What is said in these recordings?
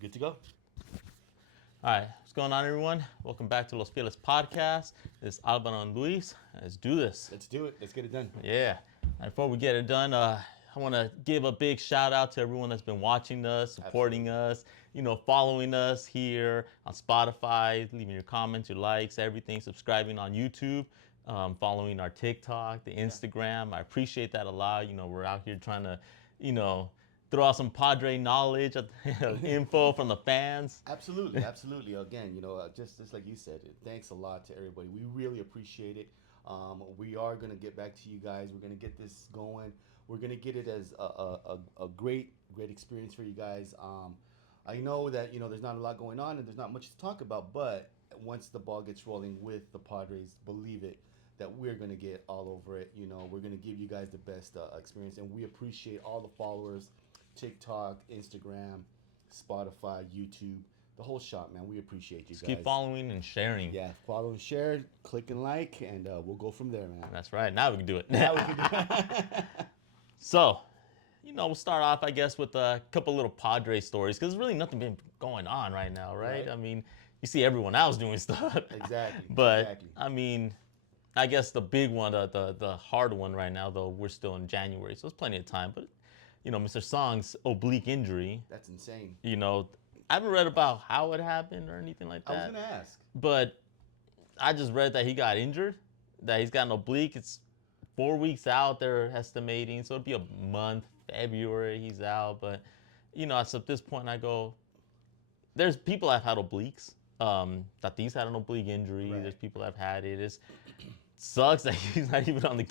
Good to go. All right, what's going on, everyone? Welcome back to Los Fieles Podcast. This is Alvaro and Luis. Let's do this. Let's do it. Let's get it done. Yeah. And before we get it done, I want to give a big shout out to everyone that's been watching us, supporting us, following us here on Spotify, leaving your comments, your likes, everything, subscribing on YouTube, following our TikTok, the Instagram. I appreciate that a lot. We're out here trying to, you know, throw out some Padre knowledge, info from the fans. Absolutely. Again, just like you said, thanks a lot to everybody. We really appreciate it. We are gonna get back to you guys. We're gonna get this going. We're gonna get it as a great experience for you guys. I know that there's not a lot going on and there's not much to talk about, but once the ball gets rolling with the Padres, believe it, that we're gonna get all over it. We're gonna give you guys the best experience, and we appreciate all the followers, TikTok, Instagram, Spotify, YouTube, the whole shop, man. We appreciate you Just guys. keep following and sharing. Yeah, follow and share, click and like, and we'll go from there, man. That's right. Now we can do it. Now we can do it. So, we'll start off, I guess, with a couple little Padre stories because there's really nothing been going on right now, right? I mean, you see everyone else doing stuff. Exactly. But, exactly. I mean, I guess the big one, the hard one right now, though, we're still in January, so there's plenty of time. But, Mr. Song's oblique injury, That's insane. I haven't read about how it happened or anything like I was that. gonna ask. But I just read that he got injured, that he's got an oblique. It's 4 weeks out, they're estimating. So it'd be a month, February, he's out. But, at this point, I go, there's people that have had obliques. Tatis had an oblique injury. Right. There's people that have had it. It sucks that he's not even on the,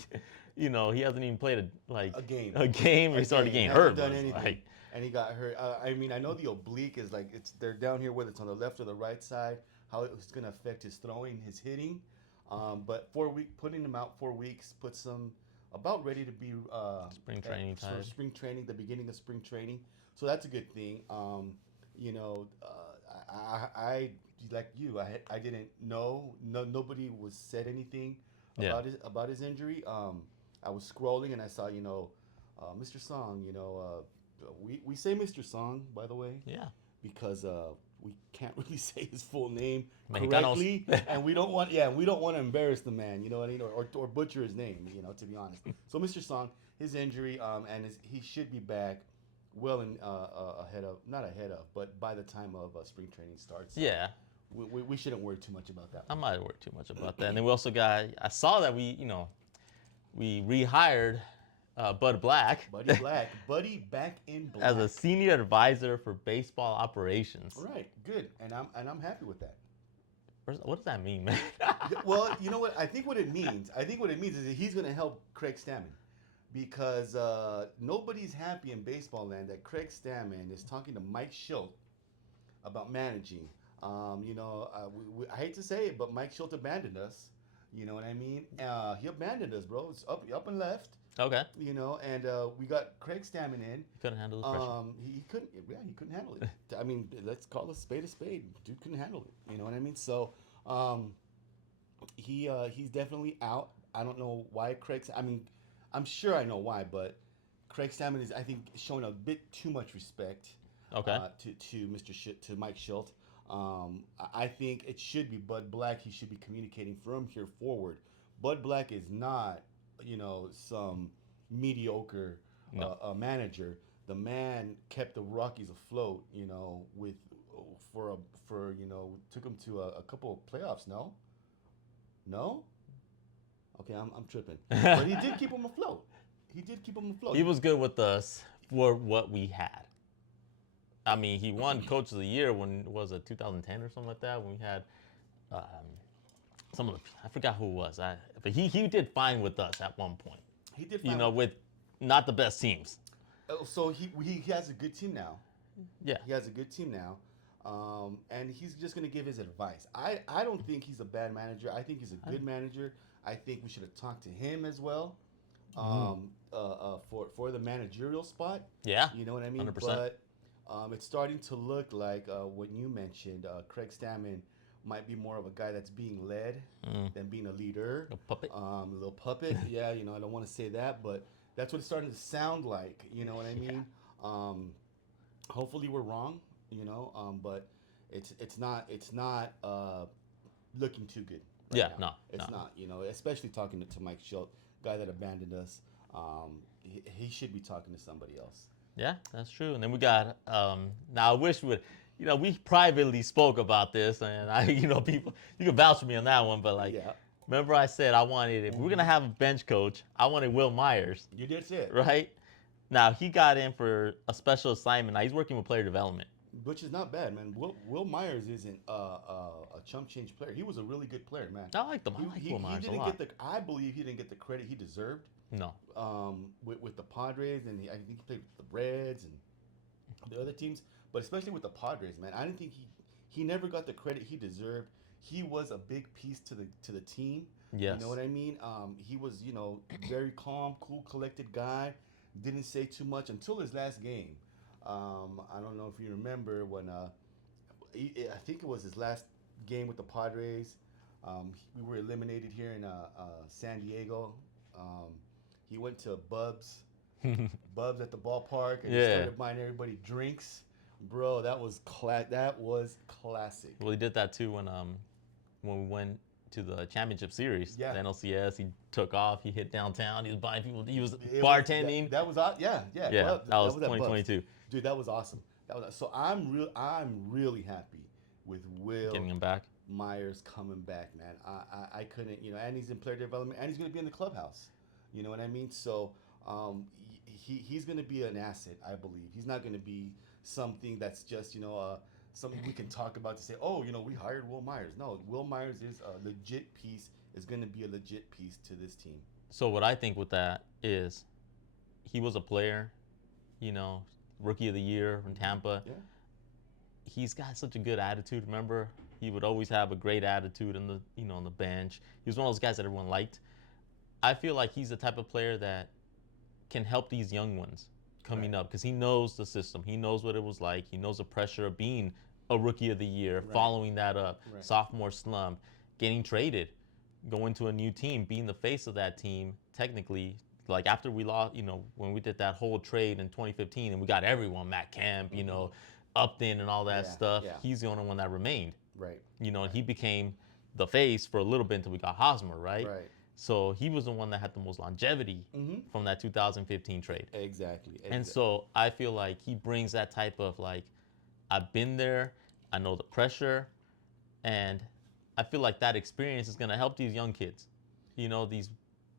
he hasn't even played A game. A game. He started getting Hasn't hurt. done But it's anything. like, And he got hurt. I mean, I know the oblique is like they're down here, whether it's on the left or the right side, how it's going to affect his throwing, his hitting. But putting him out 4 weeks puts him about ready to be Spring training sort of time. spring training, the beginning of spring training. So that's a good thing. I like you. I didn't know. Nobody was said anything about his injury. I was scrolling and I saw Mr. Song. We say Mr. Song, by the way, Yeah. because we can't really say his full name Mexicanos. correctly, and we don't want to embarrass the man, you know what I mean, or butcher his name, to be honest. So Mr. Song, his injury, he should be back well in not ahead of, but by the time of spring training starts. Yeah. We shouldn't worry too much about that. I might worry too much about that. And then we also I saw that we rehired Bud Black. Buddy back in black as a senior advisor for baseball operations. All right, good, and I'm happy with that. What does that mean, man? Well, you know what? I think what it means is that he's going to help Craig Stammen, because nobody's happy in baseball land that Craig Stammen is talking to Mike Schilt about managing. I hate to say it, but Mike Schilt abandoned us. You know what I mean? He abandoned us, bro. It's up and left. Okay. And we got Craig Stammen in. He couldn't handle the pressure. He couldn't. Yeah, he couldn't handle it. I mean, let's call a spade a spade. Dude couldn't handle it. You know what I mean? So, he's definitely out. I don't know why I mean, I'm sure I know why, but Craig Stammen is, I think, showing a bit too much respect. Okay. To Mike Schilt. I think it should be Bud Black. He should be communicating from here forward. Bud Black is not, some mediocre manager. The man kept the Rockies afloat, took them to a couple of playoffs. No. Okay, I'm tripping. But he did keep them afloat. He was good with us for what we had. I mean, he won Coach of the Year when, was it 2010 or something like that, when we had I forgot who it was. But he did fine with us at one point. He did fine. With not the best teams. So he has a good team now. Yeah. He has a good team now. And he's just going to give his advice. I don't think he's a bad manager. I think he's a good manager. I think we should have talked to him as well for the managerial spot. Yeah. You know what I mean? 100%. But it's starting to look like what you mentioned, Craig Stammen might be more of a guy that's being led than being a leader. A puppet. A little puppet. Yeah, I don't want to say that, but that's what it's starting to sound like. You know what I mean? Hopefully we're wrong. But it's not looking too good right Yeah, now. no, no. It's not, especially talking to Mike Schultz, guy that abandoned us. He should be talking to somebody else. Yeah, that's true. And then we got now I wish we would, we privately spoke about this, and I people, you can vouch for me on that one, but like, Yeah, remember I said I wanted, if we're gonna have a bench coach, I wanted Will Myers, you did say it, right? Now he got in for a special assignment. Now he's working with player development. which is not bad, man. Will Myers isn't a chump change player. He was a really good player, man. I like them. I He, like he, Will he Myers a didn't lot. get the. I believe he didn't get the credit he deserved. No. With the Padres, and I think he played with the Reds and the other teams, but especially with the Padres, man. I didn't think he never got the credit he deserved. He was a big piece to the team. You Yes. know what I mean? He was, very calm, cool, collected guy. Didn't say too much until his last game. I don't know if you remember when I think it was his last game with the Padres. We were eliminated here in San Diego. Um, he went to Bubs at the ballpark, and he Yeah. started buying everybody drinks. Bro, that was classic. Well, he did that too when we went to the championship series. Yeah. The NLCS. He took off. He hit downtown. He was buying people. He was It bartending. that was yeah, yeah. Yeah, Bubs. that was at Bubs. 2022. Dude, that was awesome. So I'm really happy with Will Getting him back. Myers coming back, man. I couldn't, and he's in player development, and he's going to be in the clubhouse. You know what I mean? So he's going to be an asset, I believe. He's not going to be something that's just, something we can talk about to say, oh, we hired Will Myers. No, Will Myers is a legit piece, is going to be a legit piece to this team. So what I think with that is, he was a player, rookie of the year from Tampa. Yeah. He's got such a good attitude. Remember, he would always have a great attitude on the bench. He was one of those guys that everyone liked. I feel like he's the type of player that can help these young ones coming up, because he knows the system. He knows what it was like. He knows the pressure of being a rookie of the year, following that up, sophomore slump, getting traded, going to a new team, being the face of that team. Technically, like after we lost, when we did that whole trade in 2015, and we got everyone, Matt Kemp, Upton and all that stuff. yeah. He's the only one that remained. Right. And he became the face for a little bit until we got Hosmer, right? Right. So he was the one that had the most longevity from that 2015 trade. Exactly. And so I feel like he brings that type of like, I've been there, I know the pressure, and I feel like that experience is going to help these young kids, these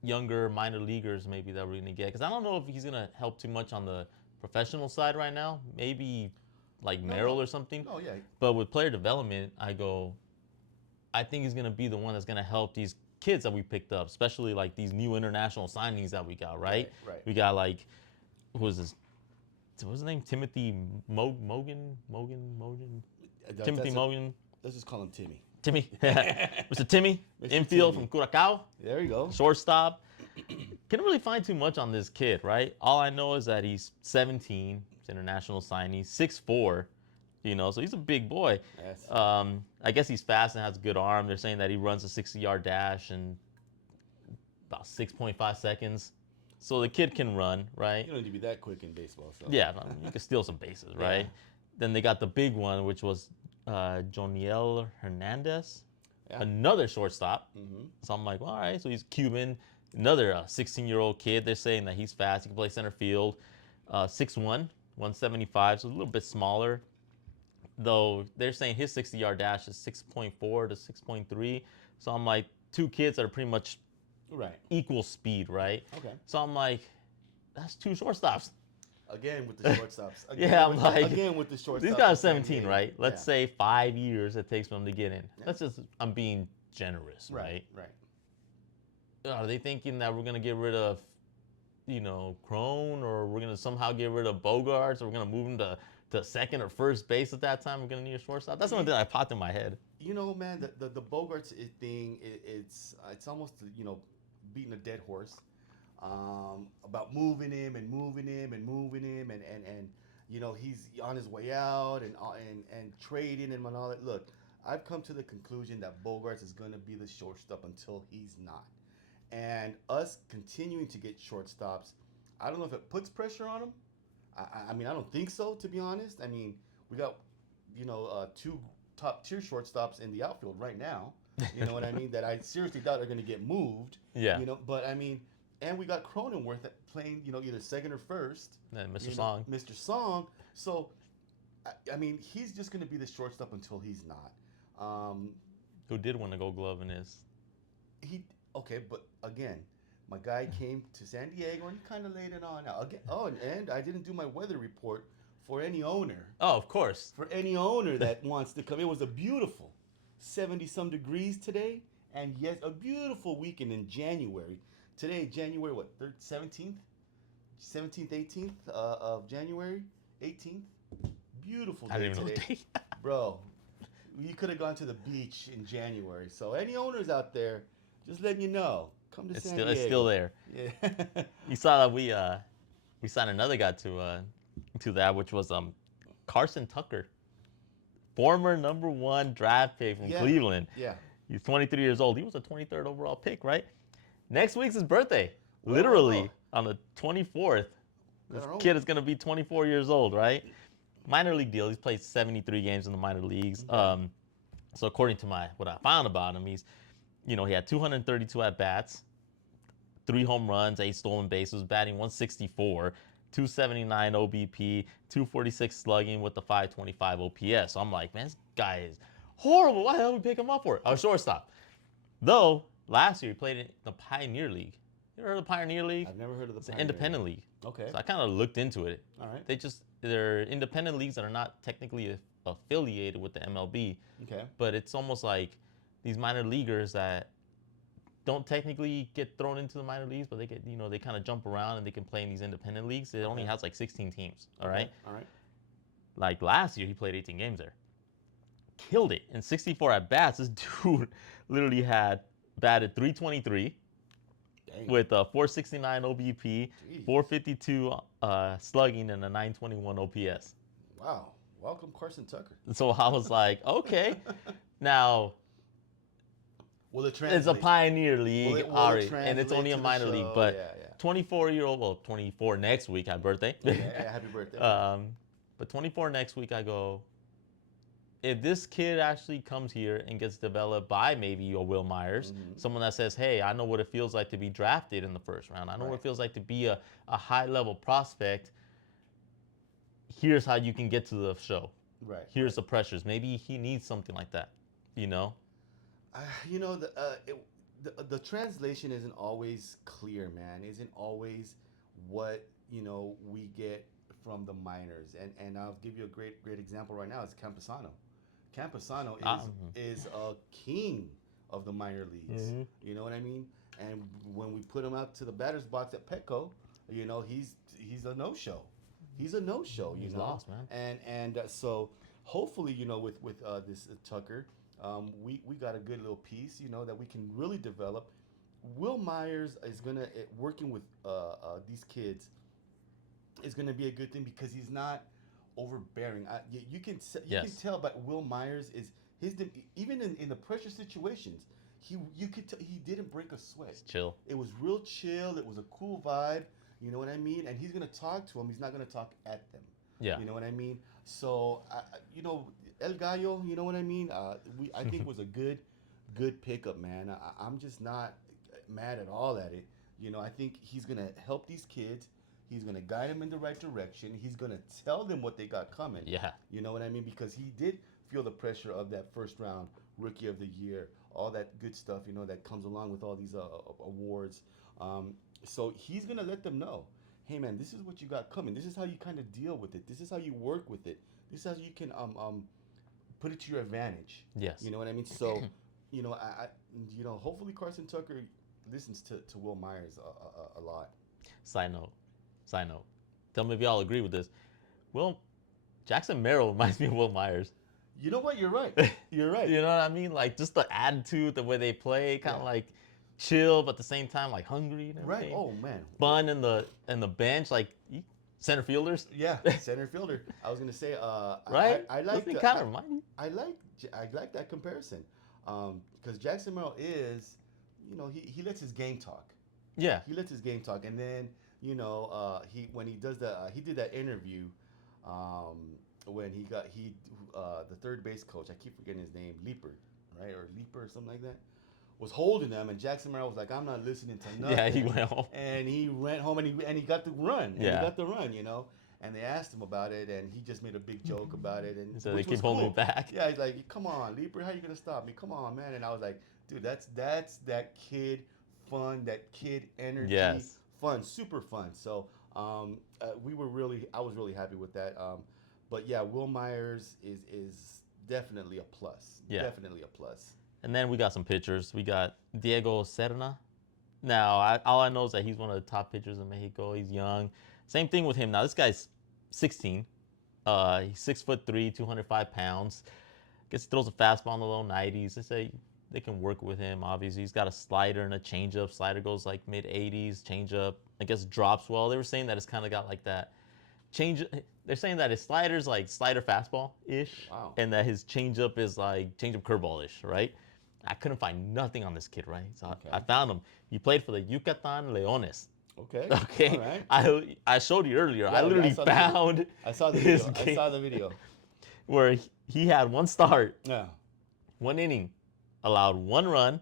younger minor leaguers maybe that we're going to get. Because I don't know if he's going to help too much on the professional side right now. Maybe like Merrill or something. Oh, yeah. But with player development, I think he's going to be the one that's going to help these kids that we picked up, especially like these new international signings that we got, right? Right. We got like, who was this? What's his name? Timothy Mogan? Timothy Mogan? Let's just call him Timmy. Timmy. Mr. Timmy. Mr. Infield Timmy. from Curacao. There you go. Shortstop. Can't really find too much on this kid, right? All I know is that he's 17. He's international signee. 6'4". So he's a big boy. Yes. I guess he's fast and has a good arm. They're saying that he runs a 60-yard dash in about 6.5 seconds. So the kid can run, right? You don't need to be that quick in baseball. So. Yeah, you can steal some bases, right? Yeah. Then they got the big one, which was Joniel Hernandez, Yeah. another shortstop. Mm-hmm. So I'm like, well, all right, so he's Cuban, another 16-year-old kid. They're saying that he's fast. He can play center field, 6'1", 175, so a little bit smaller. Though they're saying his 60-yard dash is 6.4 to 6.3. So I'm like, two kids that are pretty much equal speed, right? Okay. So I'm like, that's two shortstops. Again with the shortstops. Again with the shortstops. These guys are 17, right? Let's say 5 years it takes for them to get in. Yeah. I'm being generous, right? Right. Are they thinking that we're going to get rid of, Crone, or we're going to somehow get rid of Bogarts, or we're going to move him to second or first base at that time? We're going to need a shortstop? That's one thing that popped in my head. Man, the Bogarts thing, it's almost, beating a dead horse. About moving him, and he's on his way out, and trading him and all that. Look, I've come to the conclusion that Bogarts is going to be the shortstop until he's not. And us continuing to get shortstops, I don't know if it puts pressure on him. I mean, I don't think so, to be honest. I mean, we got two top tier shortstops in the outfield right now. You know what I mean? That I seriously doubt are going to get moved. Yeah. But I mean, and we got Cronenworth playing, either second or first. And Mr. Song. Mr. Song. So, I mean, he's just going to be the shortstop until he's not. Who did win the Gold Glove in his? He okay, but again, my guy came to San Diego and he kind of laid it on out. Again, and I didn't do my weather report for any owner. Oh, of course. For any owner that wants to come, it was a beautiful 70-some degrees today, and yes, a beautiful weekend in January. Today, January what? 17th, 18th of January, 18th. Beautiful day I didn't even know today, the date. bro. You could have gone to the beach in January. So any owners out there, just letting you know, come to San Diego. It's still there. Yeah. You saw that we signed another guy to that, which was Carson Tucker, former #1 draft pick from Cleveland. Yeah. He's 23 years old. He was a 23rd overall pick, right? Next week's his birthday. Literally on the 24th. This kid is gonna be 24 years old, right? Minor league deal. He's played 73 games in the minor leagues. Okay. So according to what I found about him, he had 232 at bats, 3 home runs, 8 stolen bases, batting 164, 279 OBP, 246 slugging with the 525 OPS. So I'm like, man, this guy is horrible. Why the hell did we pick him up for? Our shortstop. Though last year he played in the Pioneer League. You ever heard of the Pioneer League? I've never heard of the It's an independent league. Okay. So I kind of looked into it. All right. They're independent leagues that are not technically affiliated with the MLB. Okay. But it's almost like these minor leaguers that don't technically get thrown into the minor leagues, but they get, they kind of jump around and they can play in these independent leagues. It only has like 16 teams. All right. All right. Like last year, he played 18 games there. Killed it. In 64 at bats, this dude literally had batted 323. Dang. With a 469 OBP, Jeez. 452 slugging, and a 921 OPS. Wow. Welcome, Carson Tucker. So I was like, okay. Now, it's a Pioneer League, and it's only a minor league. But 24-year-old, well, 24 next week, happy birthday. Yeah, happy birthday. But 24 next week, I go, if this kid actually comes here and gets developed by maybe a Will Myers, someone that says, hey, I know what it feels like to be drafted in the first round. I know what it feels like to be a high-level prospect. Here's how you can get to the show. Right. Here's the pressures. Maybe he needs something like that, The translation isn't always clear, man. Isn't always what, we get from the minors. And I'll give you a great example right now. It's Campusano. Campusano is a king of the minor leagues. Mm-hmm. You know what I mean? And when we put him up to the batter's box at Petco, he's a no-show. He's a no-show. He's lost, man. And so hopefully, with this Tucker, we got a good little piece, that we can really develop. Will Myers is working with these kids is gonna be a good thing because he's not overbearing. You can tell, but Will Myers is even in the pressure situations, you could tell he didn't break a sweat. It's chill. It was real chill. It was a cool vibe. You know what I mean? And he's gonna talk to them. He's not gonna talk at them. Yeah. You know what I mean? So El Gallo. You know what I mean? I think was a good pickup, man. I'm just not mad at all at it. I think he's gonna help these kids. He's going to guide them in the right direction. He's going to tell them what they got coming. Yeah. You know what I mean? Because he did feel the pressure of that first round Rookie of the Year, all that good stuff, that comes along with all these awards. So he's going to let them know, hey, man, this is what you got coming. This is how you kind of deal with it. This is how you work with it. This is how you can put it to your advantage. Yes. You know what I mean? So, hopefully Carson Tucker listens to Will Myers a lot. Side note. Tell me if y'all agree with this. Jackson Merrill reminds me of Will Myers. You know what? You're right. You're right. You know what I mean? Like just the attitude, the way they play, kind of like chill, but at the same time like hungry. And right. Oh man. Fun in the bench, like center fielders. Yeah, center fielder. I was gonna say. Right. I like. Doesn't kind of remind you? I like that comparison, because Jackson Merrill is, he lets his game talk. Yeah. He lets his game talk, and then. He did that interview when the third base coach, I keep forgetting his name, Leaper, right, or Leaper or something like that, was holding them, and Jackson Merrill was like, "I'm not listening to nothing." Yeah, he went home. And he went home, and he got the run. And he Yeah. got the run, you know. And they asked him about it, and he just made a big joke about it, and So they which was keep holding me cool. back. Yeah, he's like, "Come on, Leaper, how you gonna stop me? Come on, man." And I was like, "Dude, that's that kid fun, that kid energy, Yes. fun, super fun." So I was really happy with that. But yeah, Will Myers is definitely a plus. Yeah. Definitely a plus. And then we got some pitchers. We got Diego Serna. Now, all I know is that he's one of the top pitchers in Mexico. He's young. Same thing with him. Now, this guy's 16. He's 6'3", 205 pounds. Guess he throws a fastball in the low 90s. They say they can work with him. Obviously, he's got a slider and a changeup. Slider goes like mid 80s. Changeup, I guess, drops well. They were saying that it's kind of got like that change. They're saying that his slider's like slider fastball ish, Wow. and that his changeup is like changeup curveball ish, right? I couldn't find nothing on this kid, right? So Okay. I found him. He played for the Yucatan Leones. Okay. Okay. All right. I showed you earlier. Yeah, I literally saw the found video. I saw the his video. I game saw the video. where he had one start, Yeah. 1 inning, allowed 1 run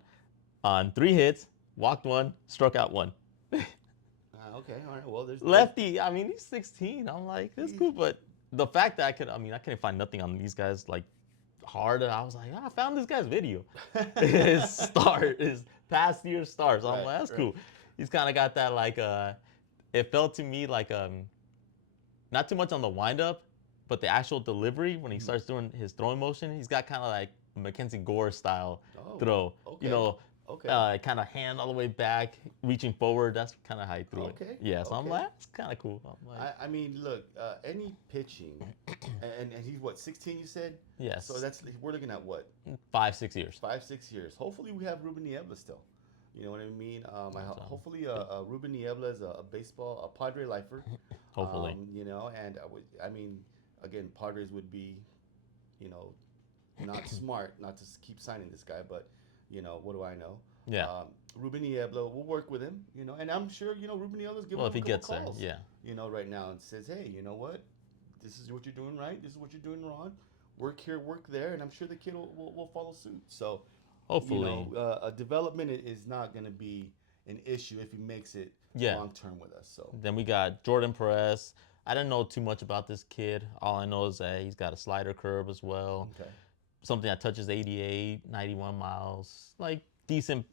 on 3 hits, walked one, struck out one. Okay. All right. Well, there's Lefty. I mean, he's 16. I'm like, that's cool. But the fact that I couldn't find nothing on these guys like hard. I was like, I found this guy's video. His past year starts. So I'm like, that's cool. He's kind of got that like it felt to me like not too much on the windup, but the actual delivery when he starts doing his throwing motion, he's got kind of like Mackenzie Gore style throw. Okay. You know, Okay. kind of hand all the way back, reaching forward. That's kind of how he threw it. Okay. Yeah, so I'm Okay. like, that's kind of cool. I'm like, I mean, look, any pitching, and he's what, 16? You said. yes. So we're looking at what, 5-6 years. 5-6 years. Hopefully, we have Ruben Niebla still. You know what I mean? So. Hopefully, Ruben Niebla is a Padre lifer. Hopefully. You know, and I mean, again, Padres would be, you know, not smart not to keep signing this guy, but you know, what do I know? Yeah. Ruben Niebla, we'll work with him, you know, and I'm sure, you know, Ruben Niebla's giving Well, him if he a couple gets there, calls, yeah. you know, right now, and says, hey, you know what? This is what you're doing right. This is what you're doing wrong. Work here, work there, and I'm sure the kid will follow suit. So, Hopefully. you know, a development is not going to be an issue if he makes it long term with us. So then we got Jordan Perez. I didn't know too much about this kid. All I know is that he's got a slider curve as well. Okay. Something that touches 88, 91 miles. Like decent.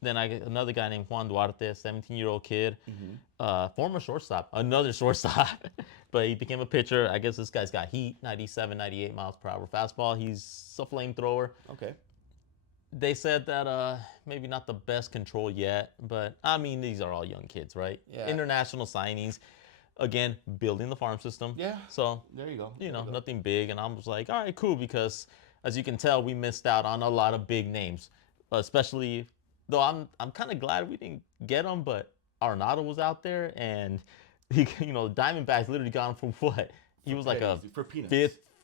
Then I get another guy named Juan Duarte, a 17-year-old kid. Former shortstop. Another shortstop. But he became a pitcher. I guess this guy's got heat, 97, 98 miles per hour fastball. He's a flamethrower. Okay. They said that maybe not the best control yet, but I mean, these are all young kids, right? Yeah. International signings. Again, building the farm system. Yeah. So, there you go. You know, nothing big. And I was like, all right, cool, because as you can tell, we missed out on a lot of big names, especially, though I'm kind of glad we didn't get them, but Arenado was out there, and he, you know, Diamondbacks literally got him for what? He was like a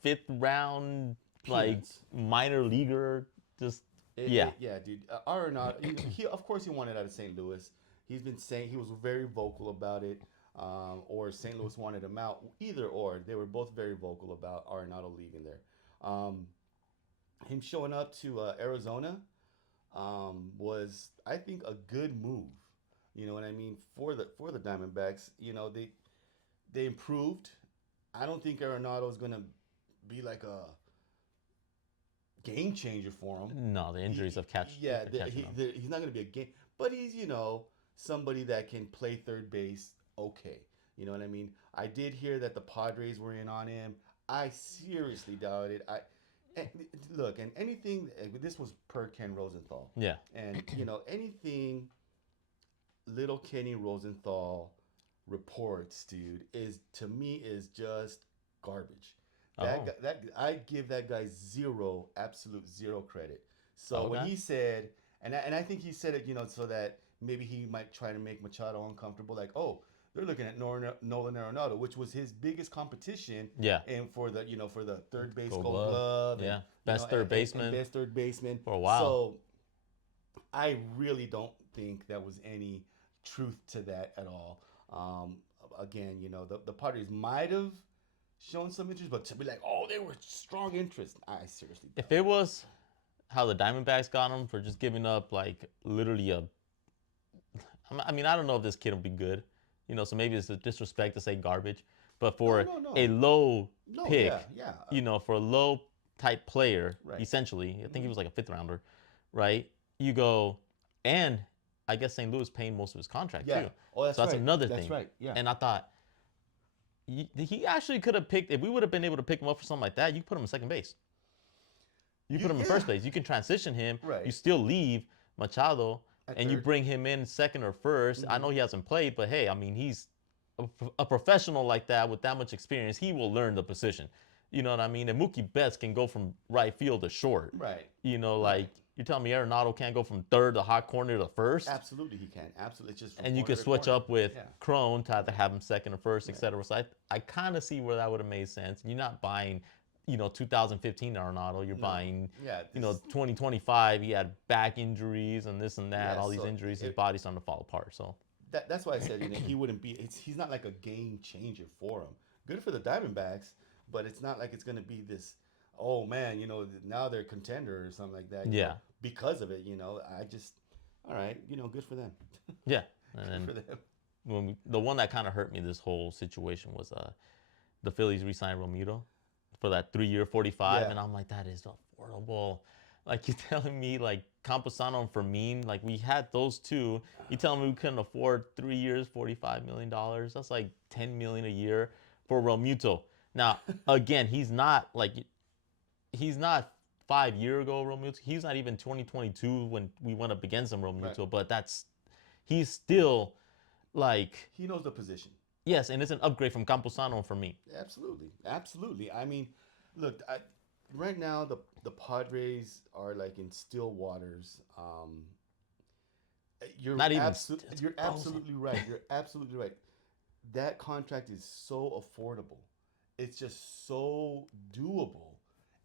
fifth round, like minor leaguer, just yeah, dude. Arenado, he of course he wanted out of St. Louis. He's been saying, he was very vocal about it, or St. Louis wanted him out. Either or, they were both very vocal about Arenado leaving there. Him showing up to Arizona was, I think, a good move. You know what I mean, for the Diamondbacks. You know, they improved. I don't think Arenado is gonna be like a game changer for him. No, the injuries have catch. Yeah, he's not gonna be a game, but he's, you know, somebody that can play third base. Okay, you know what I mean. I did hear that the Padres were in on him. I seriously doubt it. Look, and anything. This was per Ken Rosenthal. Yeah, and you know, anything little Kenny Rosenthal reports, dude, is to me is just garbage. That I give that guy absolute zero credit. So when he said, and I think he said it, you know, so that maybe he might try to make Machado uncomfortable, like, oh, they're looking at Nolan Arenado, which was his biggest competition. Yeah. And for the third base Gold Glove. Glove. Yeah. And, best third baseman. Best third baseman for a while. So I really don't think that was any truth to that at all. Again, you know, the Padres might have showing some interest, but to be like, oh, they were strong interest. I seriously If doubt it was how the Diamondbacks got him for just giving up like literally a, I mean, I don't know if this kid will be good, so maybe it's a disrespect to say garbage, but no, for no, no, a low no, yeah, pick, yeah, for a low type player, right. essentially, I think he Mhm. was like a fifth rounder, right? You go, and I guess St. Louis paying most of his contract Yeah. too, Oh, so that's that's right. another That's thing. right. Yeah. And I thought he actually could have picked, if we would have been able to pick him up for something like that, you put him in second base. You put him in Yeah. first base. You can transition him. You Right. still leave Machado, At and you third. bring him in second or 1st. I Hmm. know he hasn't played, but hey, I mean, he's a professional like that with that much experience. He will learn the position. You know what I mean? And Mookie Betts can go from right field to short. Right. Like Right. you're telling me Arenado can't go from third to hot corner to first, Absolutely, he can. Absolutely, it's just from and you corner can to switch corner. up with Yeah. Crone to either have him second or first, Right. etc. So I kind of see where that would have made sense. You're not buying, 2015 Arenado. You're No. buying, Yeah. This is. 2025. He had back injuries and this and that. Yeah. All these So injuries, his body's starting to fall apart. So that's why I said he wouldn't be. He's not like a game changer for him. Good for the Diamondbacks, but it's not like it's gonna be this. Oh man, now they're contender or something like that. yeah, Because of it. I just. All right. Good for them. yeah. And Good then for them. the one that kind of hurt me this whole situation was the Phillies re-signed Romero for that 3-year 45, Yeah. and I'm like, that is affordable. Like you telling me like Camposano and Fermin, like we had those two. You telling me we couldn't afford 3 years, $45 million? That's like 10 million a year for Romuto. Now again, he's not 5 year ago Romuto. He's not even 2022 when we went up against him Right. Romuto, but he's still like He knows the position. yes, and it's an upgrade from Camposano for me. Absolutely, absolutely. I mean, look, right now the Padres are like in still waters. You're Not even absolutely it's you're frozen. absolutely right. You're absolutely right. That contract is so affordable. It's just so doable,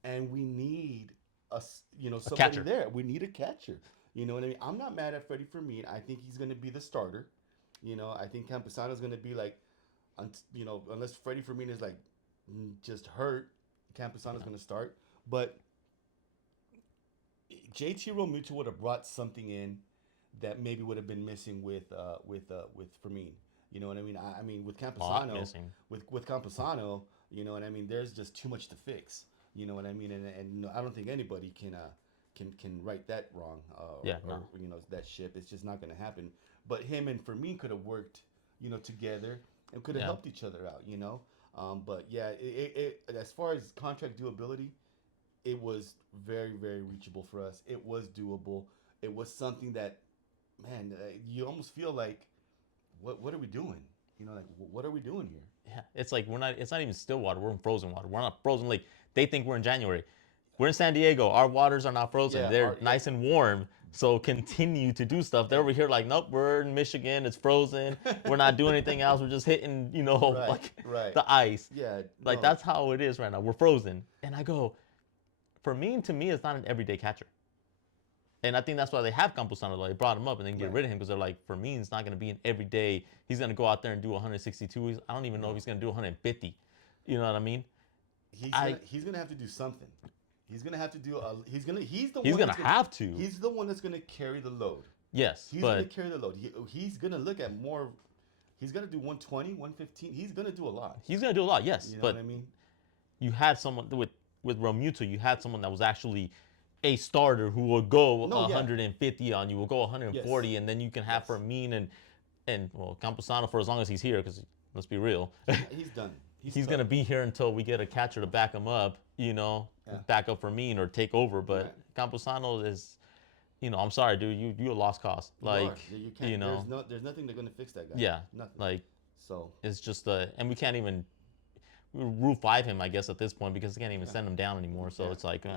and we need A somebody catcher. there. We need a catcher. You know what I mean? I'm not mad at Freddie Fermin. I think he's going to be the starter. I think Camposano's going to be like, unless Freddie Fermin is like just hurt, Camposano's Yeah. going to start. But JT Realmuto would have brought something in that maybe would have been missing with Fermin. You know what I mean? I mean with Lot Camposano, missing. with Camposano, you know what I mean. There's just too much to fix. You know what I mean? And I don't think anybody can right that wrong. Yeah, or no. that ship. It's just not going to happen. But him and Fermin could have worked, together and could have Yeah. helped each other out. But yeah, as far as contract doability, it was very, very reachable for us. It was doable. It was something that, man, you almost feel like, what are we doing? Like what are we doing here? Yeah. It's like we're not. It's not even still water. We're in frozen water. We're not frozen lake. They think we're in January. We're in San Diego. Our waters are not frozen. Yeah, They're nice and warm. So continue to do stuff. They're and over here like, nope, we're in Michigan. It's frozen. We're not doing anything else. We're just hitting, right, like right. the ice. Yeah, Like no, that's how it is right now. We're frozen. And I go, Fermin to me is not an everyday catcher. And I think that's why they have Campusano. Like, they brought him up and then get right. rid of him because they're like, Fermin's not going to be an everyday. He's going to go out there and do 162. I don't even know if No, he's going to do 150. You know what I mean? he's gonna have to do something. He's gonna have to do. He's the He's one. going to have to. He's the one that's gonna carry the load. Yes, He's gonna but carry the load. He's gonna look at more. He's gonna do 120, 115. He's gonna do a lot. he's going to do a lot. Yes, You know what but I mean? you had someone with Romuto. You had someone that was actually a starter who will go No, yeah. 150 on you, will go 140, Yes. and then you can have Yes. Fermin and well Campusano for as long as he's here. Because let's be real, He's done. he's gonna be here until we get a catcher to back him up. Yeah. Back up Fermin or take over. But Right. Campusano is, I'm sorry, dude. You a lost cause. You are. Like You can't. There's nothing they're gonna fix that guy. yeah, Nothing. like So it's just and we can't even rule 5 him, I guess, at this point because they can't even Yeah. send him down anymore. So can't. it's like, You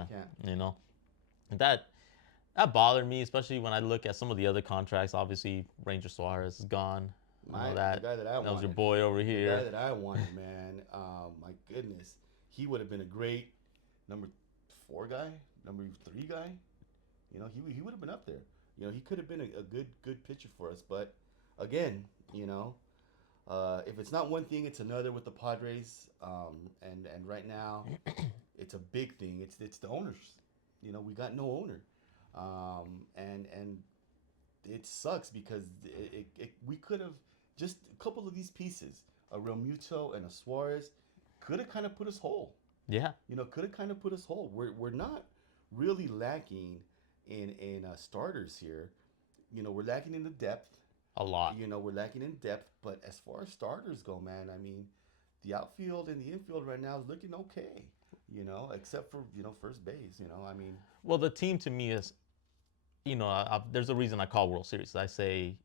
can't. that bothered me, especially when I look at some of the other contracts. Obviously, Ranger Suarez is gone. the guy that I That was your wanted. boy over The guy here. that I wanted, man. My goodness, he would have been a great number 4 guy, number 3 guy. He would have been up there. He could have been a good pitcher for us. But again, If it's not one thing, it's another with the Padres. And right now, it's a big thing. It's the owners. You know, we got no owner, and it sucks because we could have just a couple of these pieces, a Real Muto and a Suarez, could have kind of put us whole. Yeah, You know, could have kind of put us whole. We're not really lacking in starters here. You know, we're lacking in the depth. a lot. You know, we're lacking in depth. But as far as starters go, man, I mean, the outfield and the infield right now is looking okay. You know, except for first base. You know, I mean, Well, the team to me is, there's a reason I call World Series. I say,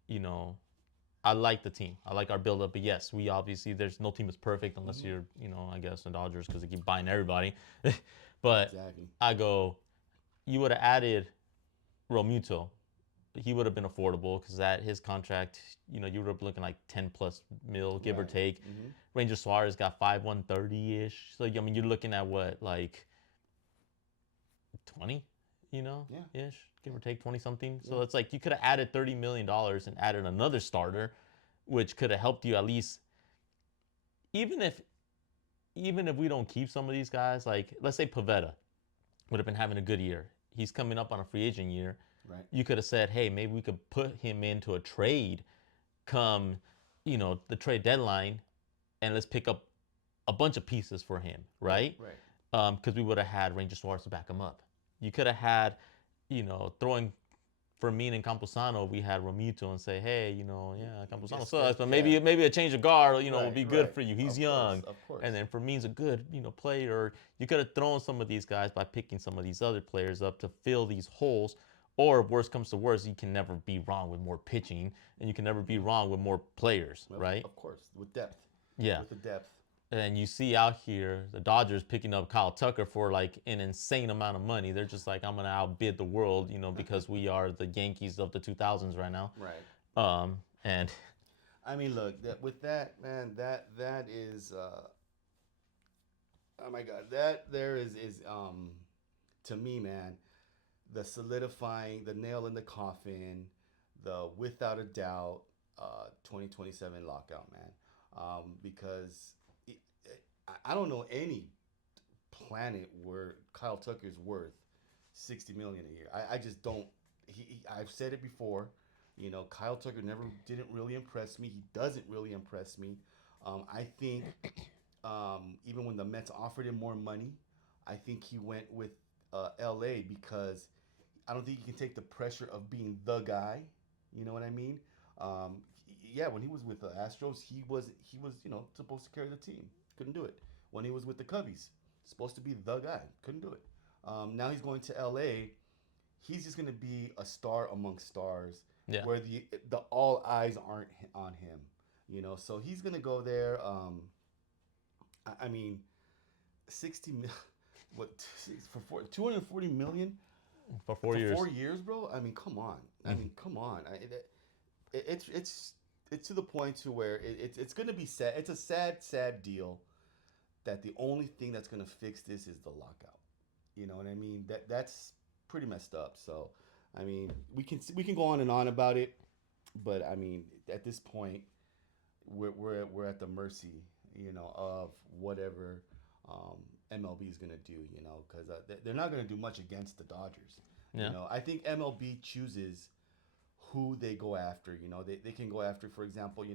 I like the team. I like our buildup. But yes, we obviously there's no team is perfect unless mm-hmm. you're, I guess the Dodgers because they keep buying everybody. But Exactly. I go, you would have added Romuto. He would have been affordable because that his contract, you would have been looking like 10 plus mil, give or Right. take. Mm-hmm. Ranger Suarez got 5,130 ish. So I mean, you're looking at what, like 20, Yeah. ish, give or take 20 something. Yeah. So it's like you could have added $30 million and added another starter, which could have helped you at least, even if even if we don't keep some of these guys, like let's say Pavetta would have been having a good year. He's coming up on a free agent year. Right. You could have said, hey, maybe we could put him into a trade come, the trade deadline, and let's pick up a bunch of pieces for him, right? Right. Because we would have had Ranger Suarez to back him up. You could have had, throwing Fermin and Camposano, we had Romuto and say, hey, yeah, Camposano Just sucks, but yeah. maybe a change of guard, will Right. be good Right. for you. He's Of young. course. Of course. And then Fermin's a good, player. You could have thrown some of these guys by picking some of these other players up to fill these holes. Or if worst comes to worst, you can never be wrong with more pitching, and you can never be wrong with more players, right? Of course. With depth. Yeah. With the depth. And you see out here the Dodgers picking up Kyle Tucker for like an insane amount of money. They're just like, I'm gonna outbid the world, because we are the Yankees of the 2000s right now. Right. And I mean, look, with that, man, that is oh my god, that there is to me, man, the solidifying, the nail in the coffin, the without a doubt 2027 lockout, man. Because I don't know any planet where Kyle Tucker's worth 60 million a year. I just don't. I've said it before. You know, Kyle Tucker never didn't really impress me. He doesn't really impress me. I think even when the Mets offered him more money, I think he went with L.A. because I don't think he can take the pressure of being the guy. You know what I mean? Yeah, when he was with the Astros, he was supposed to carry the team. Couldn't do it. When he was with the Cubbies, supposed to be the guy. Couldn't do it. Now he's going to L.A. He's just going to be a star amongst stars, yeah, where the all eyes aren't on him. You know, so he's going to go there. I mean, 60 mil, what for 240 million for 4 years. 4 years, bro. I mean, come on. I mean, come on. It's to the point to where it's going to be sad. It's a sad deal that the only thing that's going to fix this is the lockout. You know what I mean? That's pretty messed up. So, I mean, we can go on and on about it, but I mean, at this point, we're at the mercy, of whatever MLB is gonna do, because they're not gonna do much against the Dodgers. Yeah. I think MLB chooses who they go after. They can go after, for example,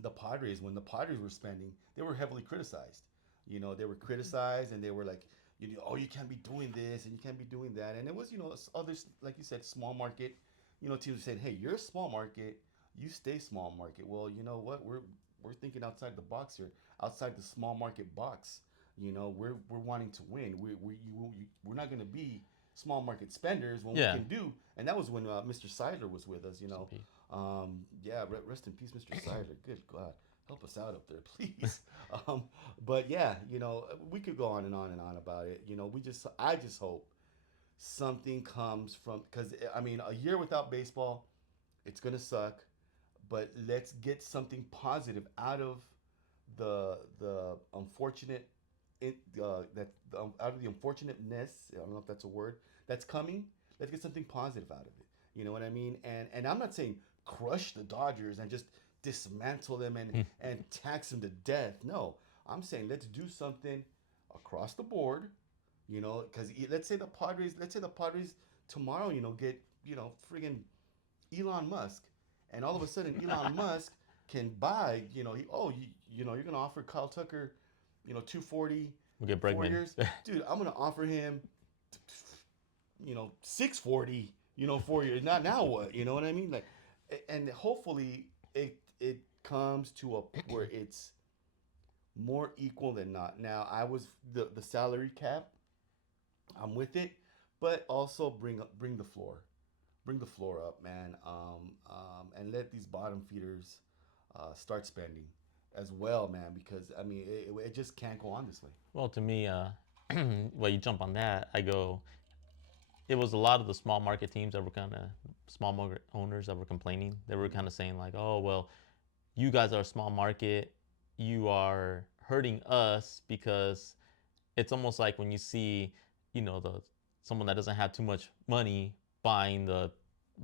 the Padres. When the Padres were spending, they were heavily criticized. They were criticized, and they were like, oh, you can't be doing this and you can't be doing that. And it was, others, like you said, small market, teams said, hey, you're a small market, you stay small market. Well, you know what? We're thinking outside the box here, outside the small market box. We're wanting to win. We're not going to be small market spenders when Yeah. we can do. And that was when Mr. Seidler was with us. Yeah, rest in peace, Mr. Seidler. Good God, help us out up there, please. But yeah, we could go on and on and on about it. I just hope something comes from, because I mean, a year without baseball, it's gonna suck. But let's get something positive out of the unfortunate out of the unfortunateness. I don't know if that's a word that's coming. Let's get something positive out of it. You know what I mean? And I'm not saying crush the Dodgers and just dismantle them and tax them to death. No, I'm saying let's do something across the board. Because let's say the Padres tomorrow, get friggin' Elon Musk, and all of a sudden Elon Musk can buy, you're gonna offer Kyle Tucker, 240, We'll get 4 Bregman. years, dude. I'm gonna offer him, 640, 4 years. Now what? You know what I mean? Like, and hopefully it comes to a where it's more equal than not. Now I was the salary cap. I'm with it, but also bring the floor. Bring the floor up, man, and let these bottom feeders start spending as well, man. Because I mean, it just can't go on this way. Well, to me, well, you jump on that. I go. It was a lot of the small market teams that were kind of small market owners that were complaining. They were kind of saying like, "Oh, well, you guys are a small market. You are hurting us because it's almost like when you see, the someone that doesn't have too much money buying the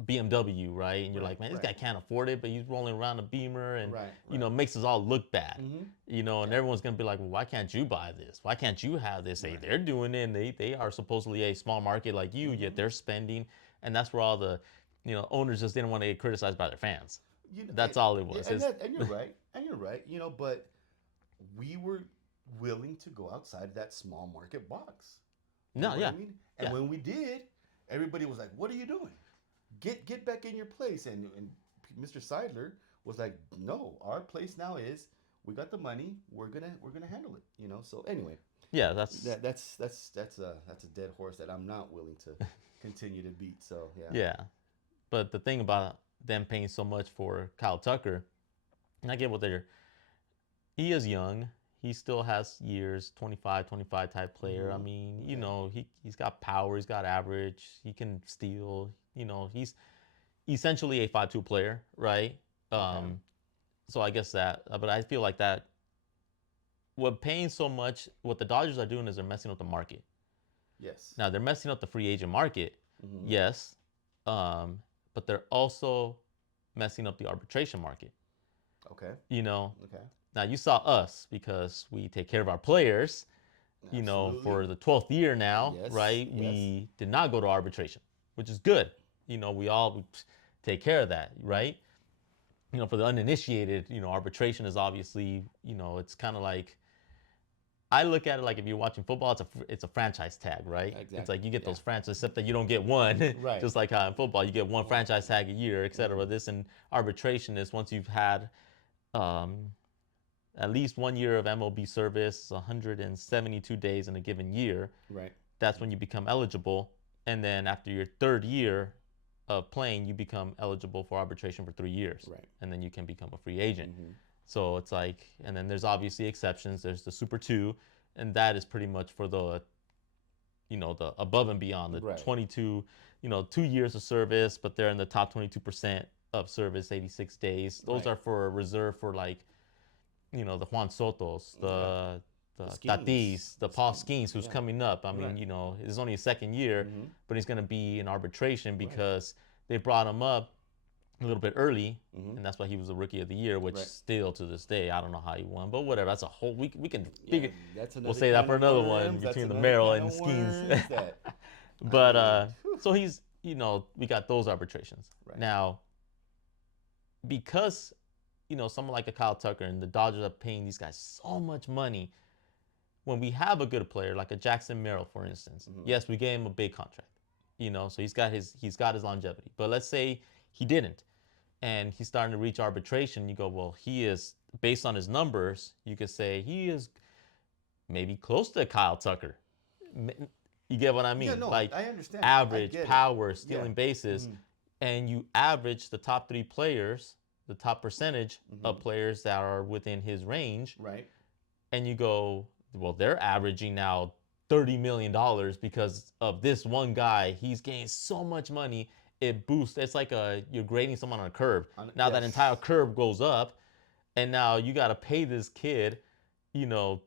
BMW, right? And you're Right, like, man, this right. guy can't afford it, but he's rolling around a Beamer, and Right. makes us all look bad, Mm-hmm. and everyone's gonna be like, well, why can't you buy this? Why can't you have this? Hey, Right. they're doing it, and they are supposedly a small market like you, yet they're spending, and that's where all the, owners just didn't want to get criticized by their fans. That's all it Yeah, was. and you're right, but we were willing to go outside that small market box. You know No, what I yeah, mean? And yeah, when we did, everybody was like, "What are you doing? Get back in your place." And Mr. Seidler was like, "No, our place now is we got the money. We're gonna handle it." So anyway, yeah. That's that's a dead horse that I'm not willing to continue to beat. So yeah. yeah. But the thing about them paying so much for Kyle Tucker, and I get what they're. He is young. He still has years, 25 type player. I mean, Yeah. he's got power, he's got average, he can steal. He's essentially a 5-2 player, right? Okay. So I guess that, but I feel like that. What paying so much, what the Dodgers are doing is they're messing up the market. Yes. Now they're messing up the free agent market, Mm-hmm. yes, but they're also messing up the arbitration market. Okay. You know, Okay. now you saw us because we take care of our players. Absolutely. For the 12th year now, Yes. right? Yes. We did not go to arbitration, which is good. We all take care of that, right? For the uninitiated, arbitration is obviously, it's kind of like, I look at it like if you're watching football, it's a franchise tag, right? It's Exactly. like you get Yeah. those franchises, except that you don't get one. Right. Just like how in football you get one franchise tag a year, et cetera. This in arbitration is once you've had um, at least 1 year of MLB service, 172 days in a given year. Right. That's when you become eligible. And then after your third year of playing, you become eligible for arbitration for 3 years. Right. And then you can become a free agent. Mm-hmm. So it's like, and then there's obviously exceptions. There's the Super 2, and that is pretty much for the, the above and beyond, the Right. 22, 2 years of service, but they're in the top 22% of service, 86 days. Those Right. are for reserved for like, the Juan Sotos, the Skeens. Tatis, the The Paul Skeens. Skeens, who's Yeah. coming up. I mean, Right. it's only his second year, Mm-hmm. but he's going to be in arbitration Right. because they brought him up a little bit early, Mm-hmm. and that's why he was the rookie of the year. Which Right. still to this day, I don't know how he won, but whatever. That's a whole we can Yeah, figure. that's We'll another say that can for of another worms. one That's between the another Merrill can and of Skeens. worms that But whew. so he's we got those arbitrations Right. now because someone like a Kyle Tucker and the Dodgers are paying these guys so much money. When we have a good player like a Jackson Merrill, for instance, Mm-hmm. yes, we gave him a big contract, so he's got his longevity. But let's say he didn't, and he's starting to reach arbitration. You go, well, he is based on his numbers. You could say he is maybe close to Kyle Tucker. You get what I mean? Yeah, no, Like I understand. I average, get it. power, Yeah. stealing bases, Mm-hmm. and you average the top 3 players, the top percentage of Mm-hmm. players that are within his range, Right. and you go, well, they're averaging now $30 million because of this one guy. He's getting so much money. It boosts. It's like you're grading someone on a curve. Now that Yes. entire curve goes up, and now you got to pay this kid, you know,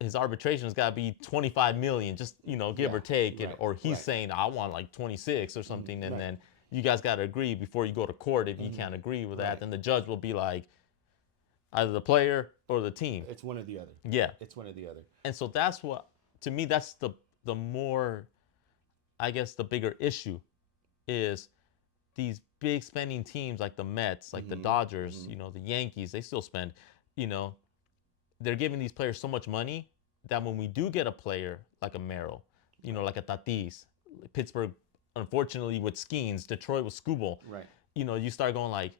his arbitration's got to be 25 million, just give Yeah. or take, Right. or he's Right. saying I want like 26 or something, and Right. then you guys got to agree before you go to court. If you can't agree with that, Right. then the judge will be like, either the player or the team. It's one or the other. Yeah. It's one or the other. And so that's what, to me, that's the more, I guess, the bigger issue is these big spending teams like the Mets, like the Dodgers, the Yankees, they still spend, you know, they're giving these players so much money that when we do get a player like a Merrill, like a Tatis, Pittsburgh, unfortunately with Skeens, Detroit with Skubal, Right. You start going like,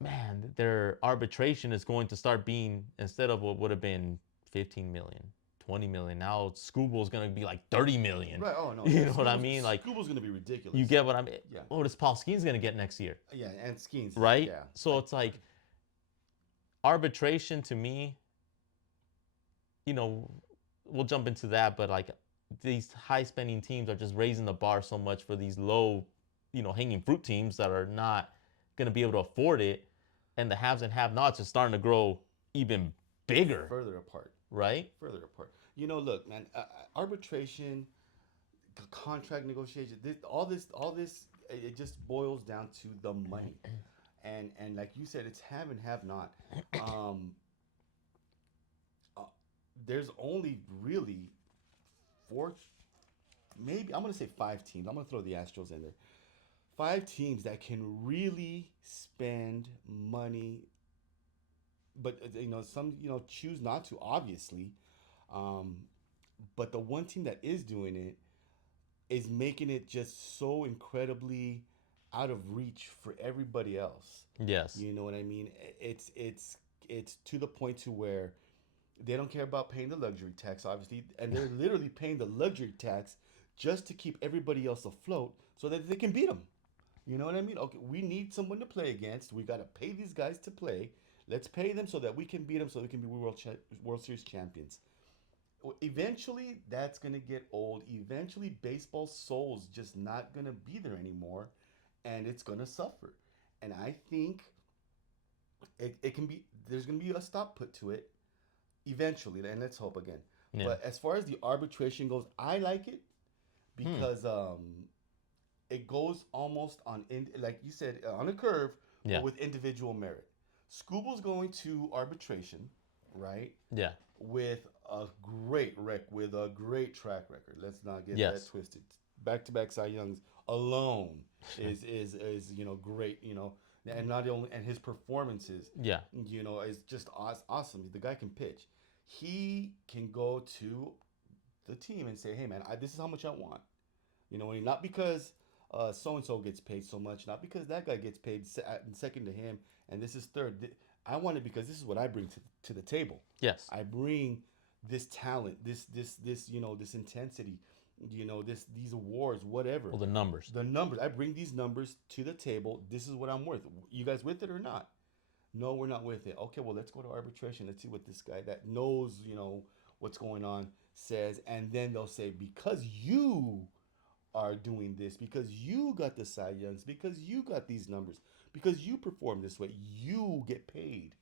man, their arbitration is going to start being, instead of what would have been 15 million, 20 million, now Skubal's going to be like 30 million. Right. Oh no. You know what I mean? Like, Scuba's gonna be ridiculous. you get what I mean? Yeah. What is Paul Skeens going to get next year? Yeah, and Skeens. Right? Yeah. So it's like arbitration to me, we'll jump into that, but like these high spending teams are just raising the bar so much for these low, hanging fruit teams that are not going to be able to afford it. And the haves and have nots are starting to grow even bigger. Further apart. Right? Further apart. Look, man, arbitration, contract negotiation, all this, it just boils down to the money. And like you said, it's have and have not. There's only really four, maybe I'm gonna say 5 teams. I'm gonna throw the Astros in there. 5 teams that can really spend money, but some choose not to, obviously. But the one team that is doing it is making it just so incredibly out of reach for everybody else. Yes. You know what I mean? It's to the point to where they don't care about paying the luxury tax, obviously, and they're literally paying the luxury tax just to keep everybody else afloat so that they can beat them. You know what I mean? Okay, we need someone to play against. We got to pay these guys to play. Let's pay them so that we can beat them, so they can be World Series champions. Eventually, that's going to get old. Eventually, baseball's soul's just not going to be there anymore, and it's going to suffer. And I think it can be, there's going to be a stop put to it eventually, and let's hope again. Yeah. But as far as the arbitration goes, I like it because it goes almost on, like you said, on a curve, Yeah. but with individual merit. Skubal's going to arbitration, right? Yeah. With a great with a great track record. Let's not get Yes. that twisted. Back-to-back Cy Youngs alone is great, and not only, and his performances, Yeah. is just awesome. The guy can pitch. He can go to the team and say, "Hey, man, this is how much I want." Not because so and so gets paid so much, not because that guy gets paid second to him, and this is third. I want it because this is what I bring to the table. Yes. I bring this talent, this intensity, these awards, whatever. Well, the numbers. The numbers. I bring these numbers to the table. This is what I'm worth. You guys with it or not? No, we're not with it. Okay, well, let's go to arbitration. Let's see what this guy that knows, what's going on says. And then they'll say, because you are doing this, because you got the Cy Youngs, because you got these numbers, because you perform this way, you get paid.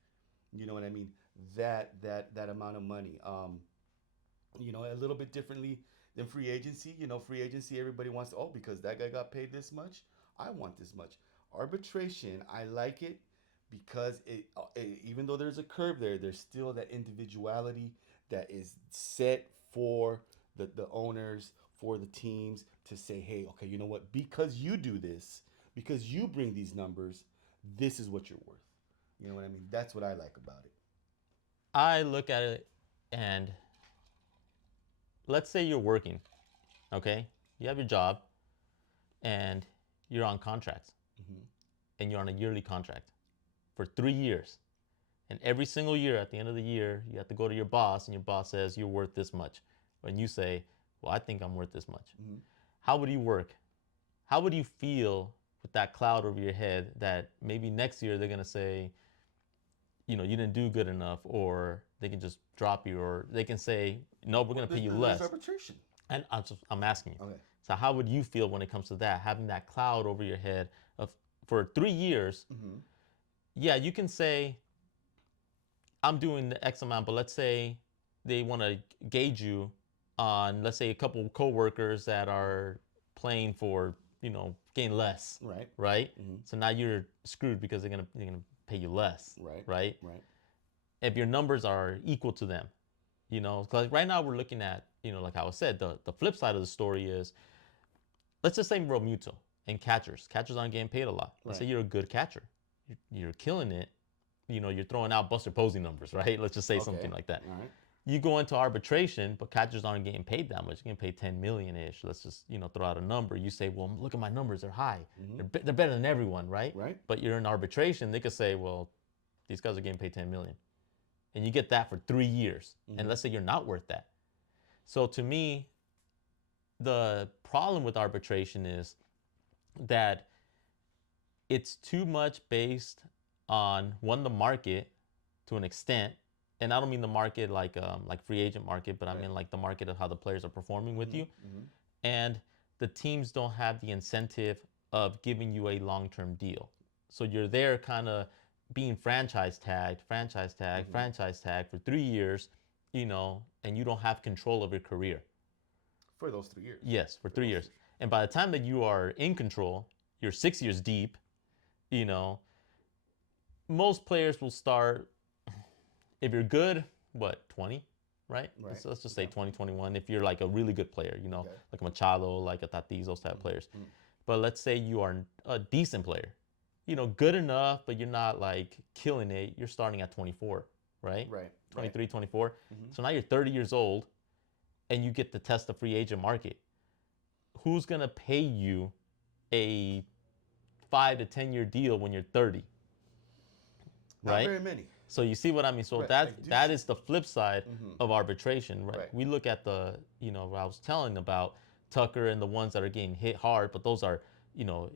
You know what I mean? That amount of money. A little bit differently than free agency. Free agency, everybody wants to, because that guy got paid this much, I want this much. Arbitration, I like it because it even though there's a curve there, there's still that individuality that is set for the owners, for the teams to say, hey, okay, you know what? Because you do this, because you bring these numbers, this is what you're worth. You know what I mean? That's what I like about it. I look at it and let's say you're working, okay? You have your job and you're on contracts and you're on a yearly contract for 3 years. And every single year, at the end of the year, you have to go to your boss and your boss says you're worth this much. And you say, well, I think I'm worth this much. How would you work? How would you feel with that cloud over your head that maybe next year they're going to say, you didn't do good enough, or they can just drop you, or they can say, no, we're going to pay you less. There's arbitration. And I'm asking you. Okay. So how would you feel when it comes to that, having that cloud over your head for 3 years? Yeah, you can say, I'm doing the X amount, but let's say they want to gauge you on, let's say, a couple of coworkers that are playing for, gain less, Right. right? Mm-hmm. So now you're screwed because they're gonna pay you less, Right. right? Right. If your numbers are equal to them, because right now we're looking at, like I was said, the flip side of the story is, let's just say Romuto and catchers. Catchers aren't getting paid a lot. Let's say Right. you're a good catcher, you're killing it. You're throwing out Buster Posey numbers, right? Let's just say Okay. something like that. All right. You go into arbitration, but catchers aren't getting paid that much. You're getting paid 10 million ish. Let's just throw out a number. You say, well, look at my numbers; they're high. Mm-hmm. They're better than everyone, right? Right. But you're in arbitration. They could say, well, these guys are getting paid 10 million, and you get that for 3 years. Mm-hmm. And let's say you're not worth that. So to me, the problem with arbitration is that it's too much based on the market to an extent, and I don't mean the market like free agent market, but I mean like the market of how the players are performing with you, Mm-hmm. and the teams don't have the incentive of giving you a long-term deal. So you're there kind of being franchise tagged for 3 years, and you don't have control of your career. For those 3 years. Yes, for 3 years. And by the time that you are in control, you're 6 years deep, you know, most players will start, if you're good, 20, right? Right. Let's just say 20, 21. If you're like a really good player, like a Machado, like a Tatis, those type of players. Mm-hmm. But let's say you are a decent player, good enough, but you're not like killing it. You're starting at 24, right? Right. 23, 24. Mm-hmm. So now you're 30 years old and you get to test the free agent market. Who's going to pay you a 5 to 10 year deal when you're 30? Not right? very many. So you see what I mean? So Right, that is the flip side Mm-hmm. of arbitration, right? Right. We look at what I was telling about Tucker and the ones that are getting hit hard, but those are,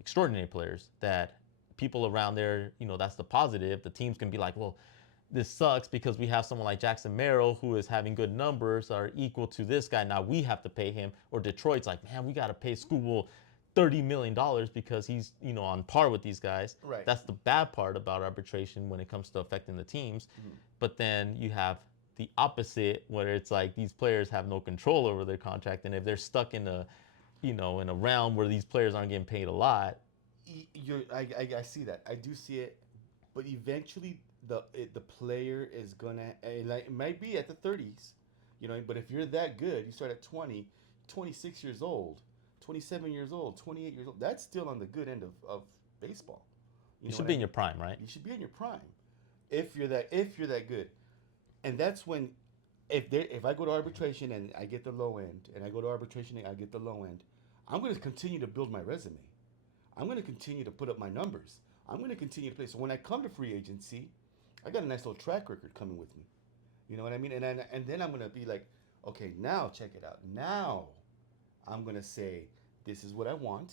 extraordinary players that people around there, that's the positive. The teams can be like, well, this sucks because we have someone like Jackson Merrill who is having good numbers are equal to this guy. Now we have to pay him. Or Detroit's like, man, we got to pay Skubal $30 million because he's, on par with these guys. Right. That's the bad part about arbitration when it comes to affecting the teams. Mm-hmm. But then you have the opposite where it's like these players have no control over their contract. And if they're stuck in a realm where these players aren't getting paid a lot. I see that. I do see it. But eventually the player is gonna, like, it might be at the 30s, but if you're that good, you start at 20, 26 years old, 27 years old, 28 years old, that's still on the good end of baseball. You should be in your prime, right? You should be in your prime if you're that good. And that's when, if I go to arbitration and I get the low end, and I go to arbitration and I get the low end, I'm going to continue to build my resume. I'm going to continue to put up my numbers. I'm going to continue to play. So when I come to free agency, I got a nice little track record coming with me. You know what I mean? And then I'm going to be like, okay, now check it out. Now I'm going to say, this is what I want.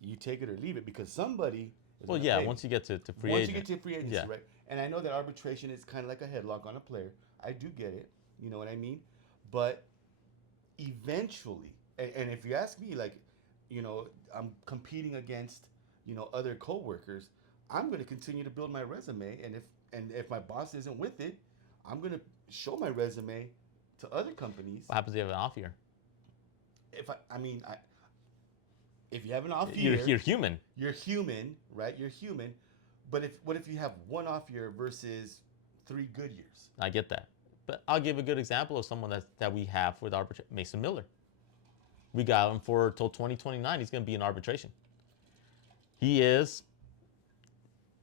You take it or leave it, because somebody is Well, yeah, once you get to free once agent. you get to free agency, right? And I know that arbitration is kind of like a headlock on a player. I do get it. You know what I mean? But eventually, and if you ask me, like, I'm competing against, other coworkers, I'm going to continue to build my resume. And if my boss isn't with it, I'm going to show my resume to other companies. What happens if you have an off year? If you have an off year, you're human. You're human, right? You're human. But what if you have one off year versus 3 good years? I get that. But I'll give a good example of someone that we have with arbitration. Mason Miller. We got him for till 2029. He's going to be in arbitration. He is,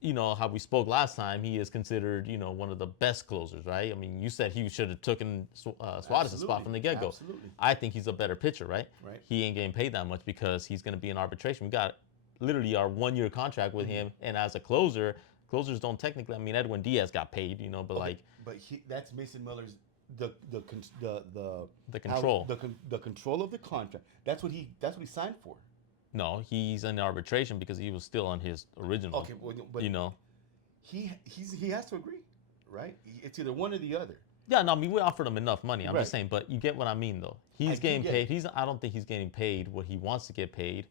how we spoke last time, he is considered, one of the best closers, right? I mean, you said he should have taken Suarez's spot from the get-go. Absolutely. I think he's a better pitcher, right? Right. He ain't getting paid that much because he's going to be in arbitration. We got literally our 1-year contract with him, and as a closers don't technically. I mean, Edwin Diaz got paid, but okay, but that's Mason Miller's the control. The control of the contract. That's what he signed for. No, he's in arbitration because he was still on his original. Okay, but he has to agree, right? It's either one or the other. Yeah, no, I mean, we offered him enough money. I'm Right. just saying, but you get what I mean, though. He's getting paid. I don't think he's getting paid what he wants to get paid.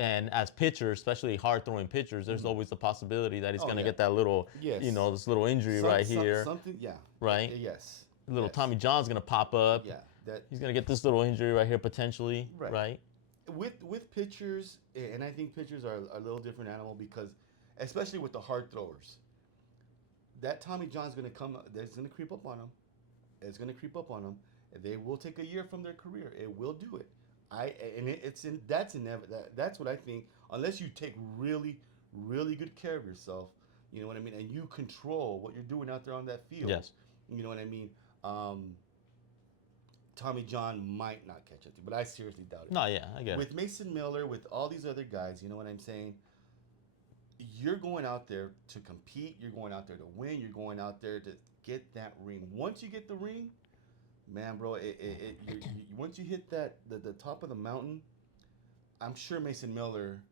And as pitchers, especially hard-throwing pitchers, there's always the possibility that he's going to get that little, this little injury here. Something, yeah. Right? Yes. Little Tommy John's going to pop up. Yeah. He's going to get this little injury right here potentially, right? with pitchers, and I think pitchers are a little different animal because, especially with the hard throwers, that Tommy John's gonna come. That's gonna creep up on them. It's gonna creep up on them. They will take a year from their career. It will do it. It's in that's inevitable. That's what I think. Unless you take really, really good care of yourself, you know what I mean, and you control what you're doing out there on that field. Yes. You know what I mean. Tommy John might not catch up to, but I seriously doubt it. No, yeah, I get it. With Mason Miller, with all these other guys, you know what I'm saying? You're going out there to compete. You're going out there to win. You're going out there to get that ring. Once you get the ring, man, bro, once you hit the top of the mountain, I'm sure Mason Miller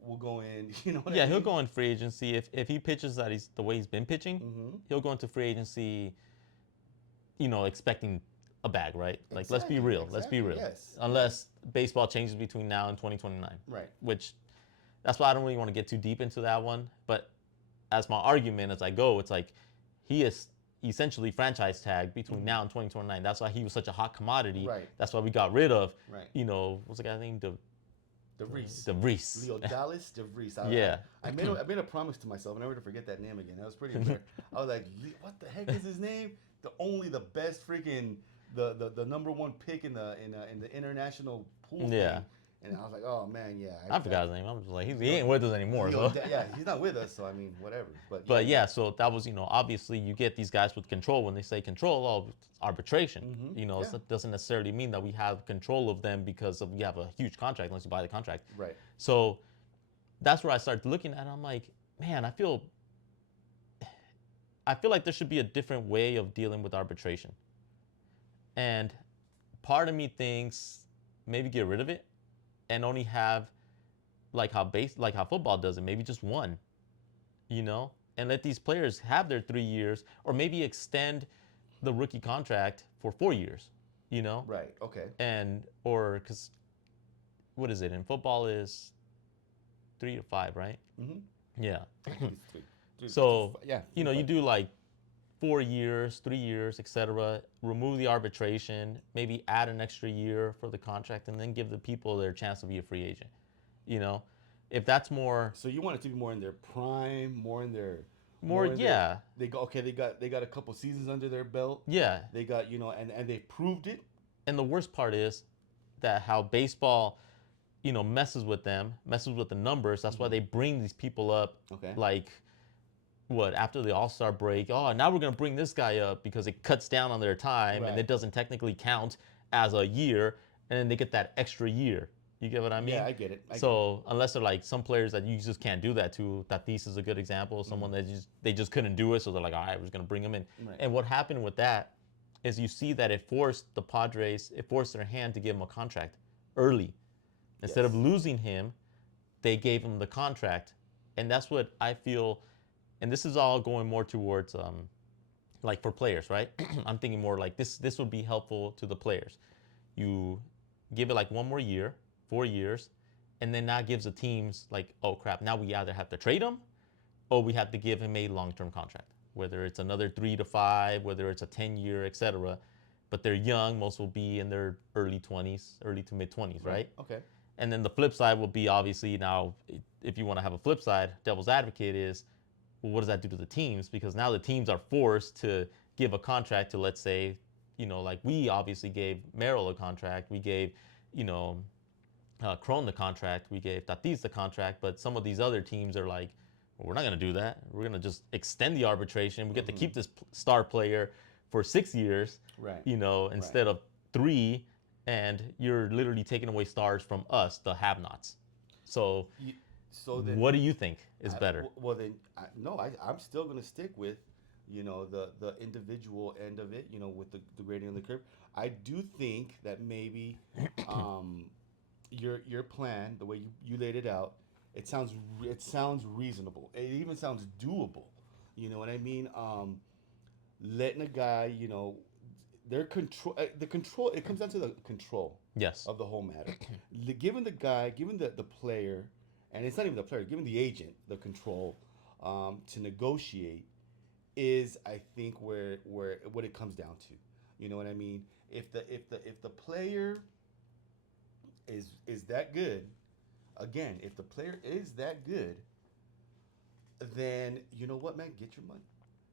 will go in. You know what I mean? He'll go in free agency if he pitches that he's the way he's been pitching. Mm-hmm. He'll go into free agency, expecting a bag, right? Like, Exactly, let's be real. exactly, Let's be real. yes. Unless baseball changes between now and 2029. Right. Which, that's why I don't really want to get too deep into that one. But as my argument as I go, it's like he is essentially franchise tag between now and 2029. That's why he was such a hot commodity. Right. That's why we got rid of, Right. What's the guy's name? DeVries. DeVries. Leo Dallas DeVries. Yeah. I made a promise to myself never to forget that name again. That was pretty weird. I was like, what the heck is his name? The best freaking the number one pick in the international pool. Yeah. Thing. And I was like, oh man, yeah. I forgot his name. I'm just like, he ain't with us anymore. So. Yeah, he's not with us, so I mean, whatever. But yeah, so that was, obviously you get these guys with control. When they say control, it's arbitration. Mm-hmm. It doesn't necessarily mean that we have control of them because we have a huge contract unless you buy the contract. Right. So that's where I started looking at it. I'm like, man, I feel like there should be a different way of dealing with arbitration. And part of me thinks maybe get rid of it and only have like how football does it, maybe just one, and let these players have their 3 years, or maybe extend the rookie contract for 4 years, Right. Okay. Because what is it in football is 3 to 5, right? Mm-hmm. Yeah. I think it's three. So yeah, you do like 4 years, 3 years, etc. Remove the arbitration, maybe add an extra year for the contract, and then give the people their chance to be a free agent. If that's more. So you want it to be more in their prime, more in their. Yeah. They got a couple seasons under their belt. Yeah. They got and they proved it. And the worst part is that how baseball, messes with the numbers. That's why they bring these people up. Okay. Like. After the All-Star break, now we're going to bring this guy up because it cuts down on their time, and it doesn't technically count as a year, and then they get that extra year. You get what I mean? Yeah, I get it. Unless they're like some players that you just can't do that to, Tatis is a good example, someone that they just couldn't do it, so they're like, all right, we're just going to bring him in. Right. And what happened with that is you see that it forced the Padres, it forced their hand to give him a contract early. Instead of losing him, they gave him the contract, and that's what I feel. And this is all going more towards, like for players, right? I'm thinking more like this would be helpful to the players. You give it like 1 more year, 4 years, and then that gives the teams like, oh crap, now we either have to trade him or we have to give him a long-term contract, whether it's another 3 to 5, whether it's a 10-year, etc. But they're young, most will be in their early 20s, early to mid-20s, right? Okay. And then the flip side will be obviously now, if you want to have a flip side, devil's advocate is, well, what does that do to the teams? Because now the teams are forced to give a contract to, let's say, like we obviously gave Merrill a contract. We gave, Cron the contract. We gave Tatis the contract. But some of these other teams are like, well, we're not going to do that. We're going to just extend the arbitration. We get to keep this star player for 6 years, right? Instead of 3. And you're literally taking away stars from us, the have-nots. So then, what do you think is better? Well, then, I'm still going to stick with, the individual end of it, with the grading of the curve. I do think that maybe your plan, the way you laid it out, it sounds reasonable. It even sounds doable. You know what I mean? Letting a guy, their control, it comes down to the control. Yes. Of the whole matter. Giving the player. And it's not even the player, giving the agent the control to negotiate is, I think, where what it comes down to. You know what I mean? If the player is that good, again, if the player is that good, then you know what, man, get your money.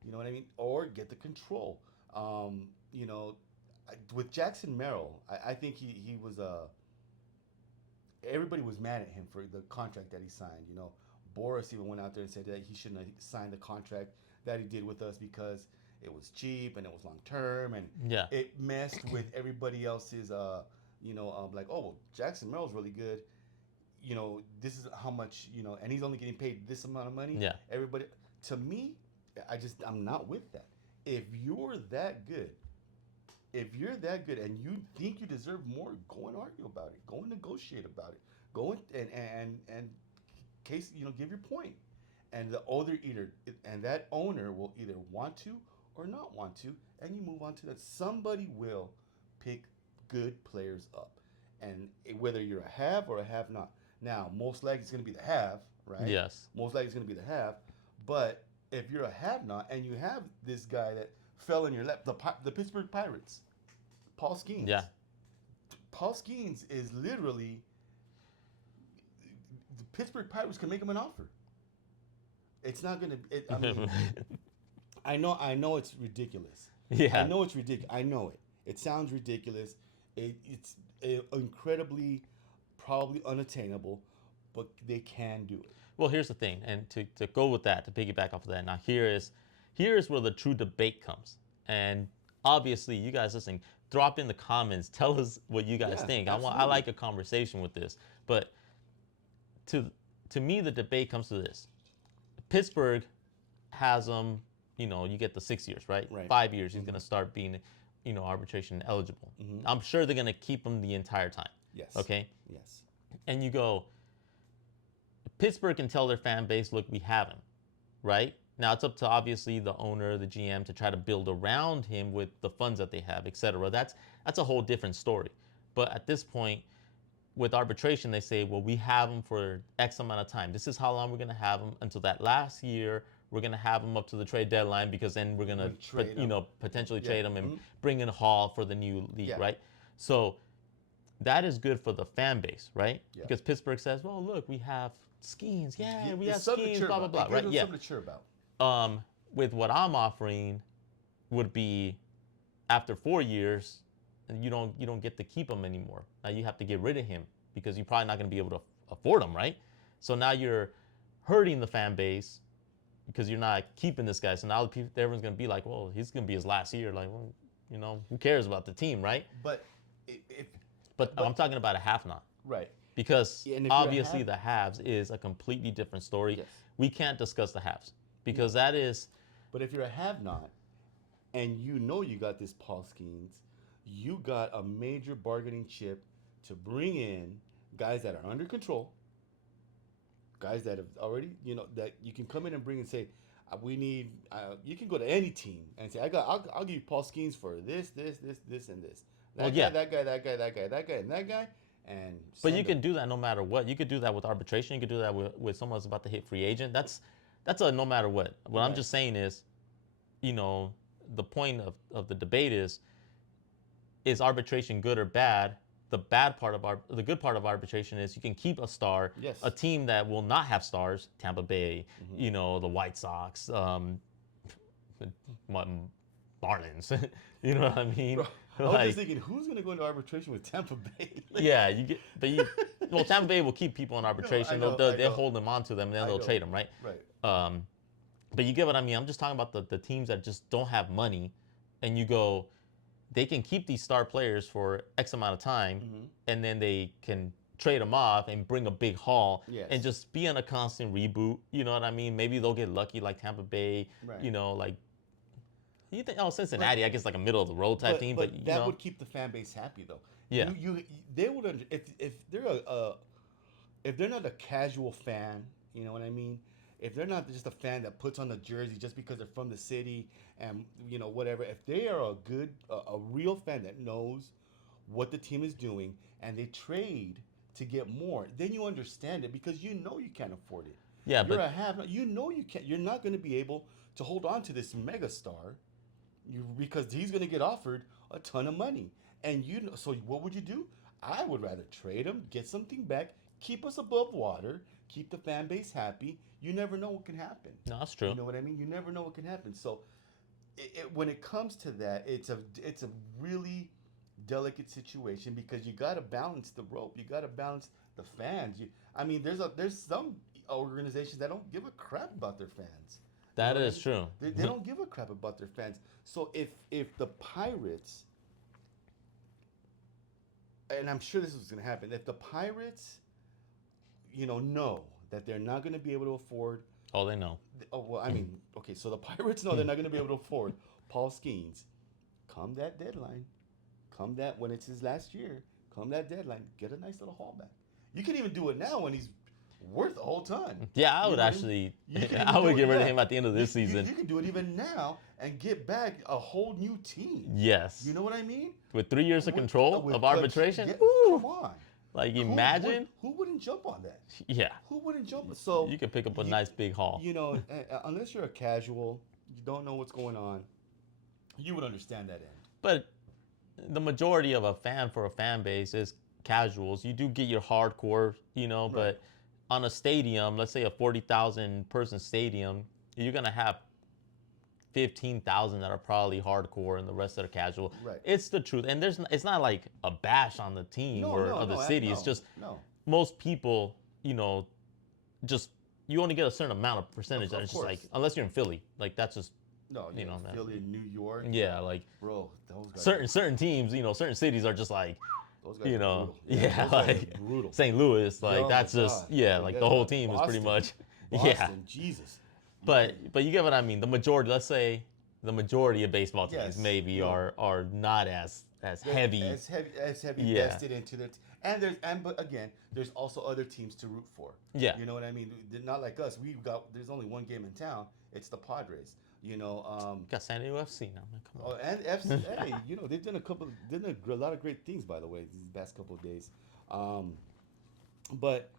You know what I mean? Or get the control. You know, with Jackson Merrill, I think he was everybody was mad at him for the contract that he signed. You know, Boris even went out there and said that he shouldn't have signed the contract that he did with us because it was cheap and it was long term and Yeah. it messed with everybody else's like, oh well, Jackson Merrill's really good. You know, this is how much, and he's only getting paid this amount of money. Yeah. Everybody, to me, I'm not with that. If you're that good, if you're that good and you think you deserve more, go and argue about it. Go and negotiate about it. Go and case, give your point. And the owner either and that owner will either want to or not want to, and you move on to that. Somebody will pick good players up, and whether you're a have or a have not. Now, most likely it's going to be the have, right? Yes. Most likely it's going to be the have, but if you're a have not and you have this guy that fell in your lap, the Pittsburgh Pirates, Paul Skeens. Yeah. Paul Skeens is literally the Pittsburgh Pirates can make him an offer. It's not gonna. I mean, I know it's ridiculous. Yeah. I know it's ridiculous. I know it. It sounds ridiculous. It's incredibly, probably unattainable, but they can do it. Well, here's the thing, and to go with that, to piggyback off of that. Now, here is where the true debate comes, and obviously, you guys listening, drop in the comments, tell us what you guys think. I like a conversation with this, but to me, the debate comes to this: Pittsburgh has them. You get the 6 years, right? Right. 5 years, he's going to start being, arbitration eligible. Mm-hmm. I'm sure they're going to keep him the entire time. Yes. Okay. Yes. And you go, Pittsburgh can tell their fan base, look, we have him, right? Now it's up to obviously the owner, the GM, to try to build around him with the funds that they have, et cetera. That's a whole different story. But at this point, with arbitration, they say, well, we have him for X amount of time. This is how long we're going to have him until that last year. We're going to have him up to the trade deadline because then we're going to, potentially trade him and bring in Hall for the new league, right? So that is good for the fan base, right? Yeah. Because Pittsburgh says, well, look, we have Skeens. Yeah, we have It's something to Skeens, cheer blah, blah, about. blah, right? Yeah. Something to cheer about. With what I'm offering would be after 4 years, you don't get to keep him anymore. Now you have to get rid of him because you're probably not going to be able to afford him, right? So now you're hurting the fan base because you're not keeping this guy. So now everyone's going to be like, well, he's going to be his last year. Like, well, who cares about the team, right? But I'm talking about a have not. Right. Because obviously have, the haves is a completely different story. Yes. We can't discuss the haves because that is. But if you're a have not, and you got this Paul Skeens, you got a major bargaining chip to bring in guys that are under control, guys that have already, that you can come in and bring and say, we need. You can go to any team and say, I'll give you Paul Skeens for this, and this. That guy, that guy, that guy, that guy, that guy, and that guy. But you can do that no matter what. You could do that with arbitration. You could do that with someone that's about to hit free agent. That's a no matter what. What I'm just saying is, the point of the debate is arbitration good or bad? The good part of arbitration is you can keep a star, a team that will not have stars, Tampa Bay, the White Sox, Marlins. You know what I mean? Bro, I was just thinking, who's going to go into arbitration with Tampa Bay? Yeah, Tampa Bay will keep people in arbitration. They'll hold them onto them, and then they'll trade them, right? Right. But you get what I mean. I'm just talking about the teams that just don't have money, and you go, they can keep these star players for X amount of time, and then they can trade them off and bring a big haul and just be on a constant reboot. You know what I mean? Maybe they'll get lucky like Tampa Bay, like. You think, Cincinnati, I guess like a middle of the road type team, but that would keep the fan base happy though. Yeah, they would if they're not a casual fan, you know what I mean. If they're not just a fan that puts on the jersey just because they're from the city and whatever, if they are a real fan that knows what the team is doing and they trade to get more, then you understand it because you can't afford it. Yeah, you can't. You're not going to be able to hold on to this mega star. Because he's going to get offered a ton of money. And so what would you do? I would rather trade him, get something back, keep us above water, keep the fan base happy. You never know what can happen. No, that's You true. know what I mean? You never know what can happen. So when it comes to that, it's a really delicate situation because you got to balance the rope. You got to balance the fans. I mean, there's some organizations that don't give a crap about their fans. You know That what I is mean? true. They don't give a crap about their fans. So if the Pirates, and I'm sure this is going to happen, if the Pirates, know that they're not going to be able to afford. Oh, they know. Oh well, I mean, okay, so the Pirates know they're not going to be able to afford Paul Skeens. Come that deadline, come that when it's his last year, come that deadline, get a nice little haul back. You can even do it now when he's worth a whole ton. Yeah, I You would know what I mean? actually. You can I even would do get it. rid of Yeah, him at the end of this you, season. you can do it even now and get back a whole new team. Yes. You know what I mean? With 3 years of With, control with of arbitration. yeah, Woo! come on. Like Who imagine. who wouldn't jump on that? Yeah. Who wouldn't jump? So You could pick up a you, nice big haul. unless you're a casual, you don't know what's going on, you would understand that end. But the majority of a fan for a fan base is casuals. You do get your hardcore, Right. but on a stadium, let's say a 40,000 person stadium, you're going to have 15,000 that are probably hardcore and the rest that are casual. Right. It's the truth. And it's not like a bash on the team No, or no, the no, city. It's just no. most people, just you only get a certain amount of percentage. Of And it's just like, course. unless you're in Philly, like that's just, No, you know, Philly and New York. yeah, like Bro, those guys. certain teams, certain cities are just like, Those guys are brutal. yeah, those guys like are brutal. St. Louis, like Oh that's my just, God. yeah, like the whole team is pretty Boston. much, Boston, yeah. Jesus. But you get what I mean. The majority, let's say, the majority of baseball teams Yes, maybe are not as heavy. As heavy Yeah. vested into their but again, there's also other teams to root for. Yeah. You know what I mean? They're not like us. There's only one game in town. It's the Padres. Got San Diego FC now, man. Come on. Oh, and FC. Hey, they've done a lot of great things, by the way, these past couple of days. But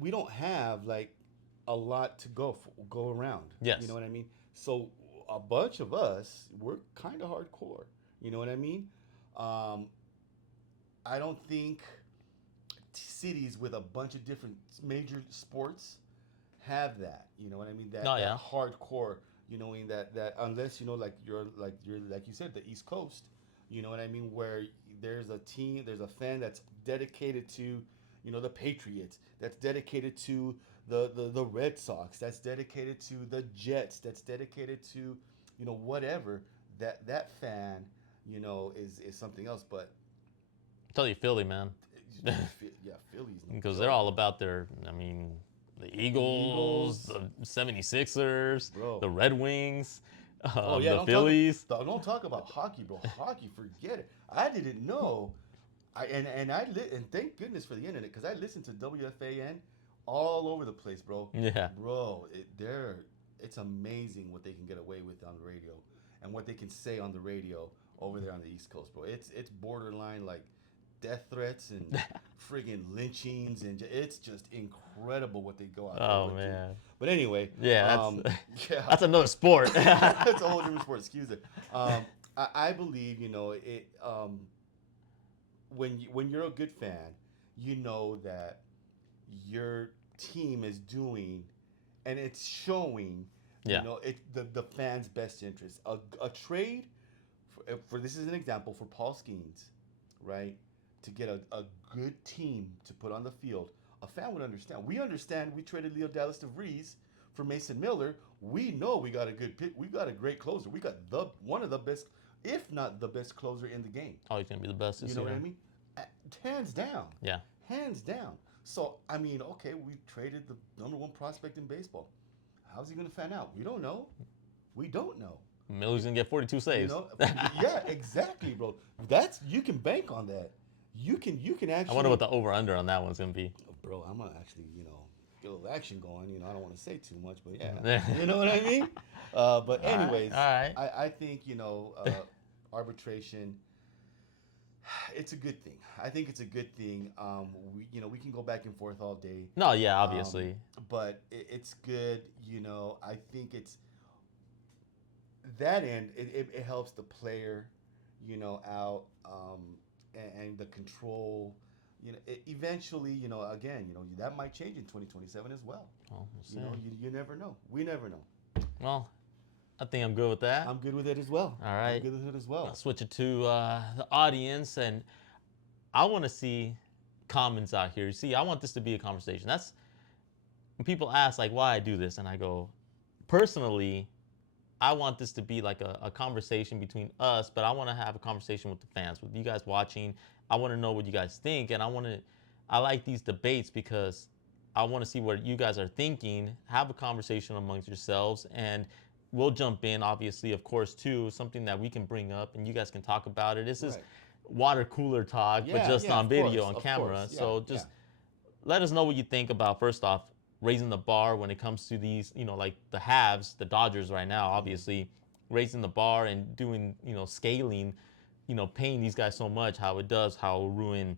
we don't have like a lot to go around. Yes. You know what I mean? So a bunch of us, we're kind of hardcore. You know what I mean? I don't think cities with a bunch of different major sports have that. You know what I mean? That hardcore. Knowing that unless like you're like you said, the East Coast. You know what I mean? Where there's a team, there's a fan that's dedicated to, the Patriots. That's dedicated to the Red Sox. That's dedicated to the Jets. That's dedicated to, whatever. That fan, is something else. But Tell you Philly, man. yeah, Philly's Because they're all about their, I mean, the Eagles, the 76ers, Bro. the Red Wings, the Phillies. Don't talk about hockey, bro. Hockey, forget it. I didn't know. And thank goodness for the internet because I listened to WFAN all over the place, bro. Yeah. Bro, it's amazing what they can get away with on the radio and what they can say on the radio over there on the East Coast, bro. It's borderline like death threats and friggin' lynchings, and it's just incredible what they go out there. Oh, with, man. dude. But anyway, Yeah, that's another sport. that's a whole different sport. Excuse it. I believe it. When you're a good fan, you know that your team is doing, and it's showing. Yeah. The fans' best interest. A trade for this is an example for Paul Skeens, right? To get a good team to put on the field, a fan would understand. We understand. We traded Leo Dallas DeVries for Mason Miller. We know we got a good pick. We got a great closer. We got one of the best, if not the best closer in the game. Oh, he's gonna be the best this You know year. what I mean? Hands down. Yeah. Hands down. So I mean, okay, we traded the number one prospect in baseball. How's he gonna fan out? We don't know. We don't know. Miller's gonna get 42 saves. Yeah, exactly, bro. You can bank on that. You can actually. I wonder what the over/under on that one's gonna be. Bro, I'm gonna actually, get a little action going. I don't want to say too much, but yeah, you know what I mean. But anyways, all right. I think arbitration. It's a good thing. I think it's a good thing. We can go back and forth all day. No, yeah, obviously. But it's good. I think it's that end. It helps the player, out. and the control. Eventually, again, that might change in 2027 as well. Well, we'll see. You never know. We never know. Well, I think I'm good with that. I'm good with it as well. All right. I'm good with it as well. I'll switch it to the audience, and I want to see comments out here. You see, I want this to be a conversation. That's when people ask like why I do this, and I go, personally, I want this to be like a conversation between us, but I want to have a conversation with the fans, with you guys watching. I want to know what you guys think, and I like these debates because I want to see what you guys are thinking, have a conversation amongst yourselves, and we'll jump in, obviously, of course, too, something that we can bring up and you guys can talk about it. This is water cooler talk, but just on video, on camera. So just let us know what you think about, first off, raising the bar when it comes to these, like the Habs, the Dodgers right now, obviously, raising the bar and doing, scaling, paying these guys so much, how it does, how it will ruin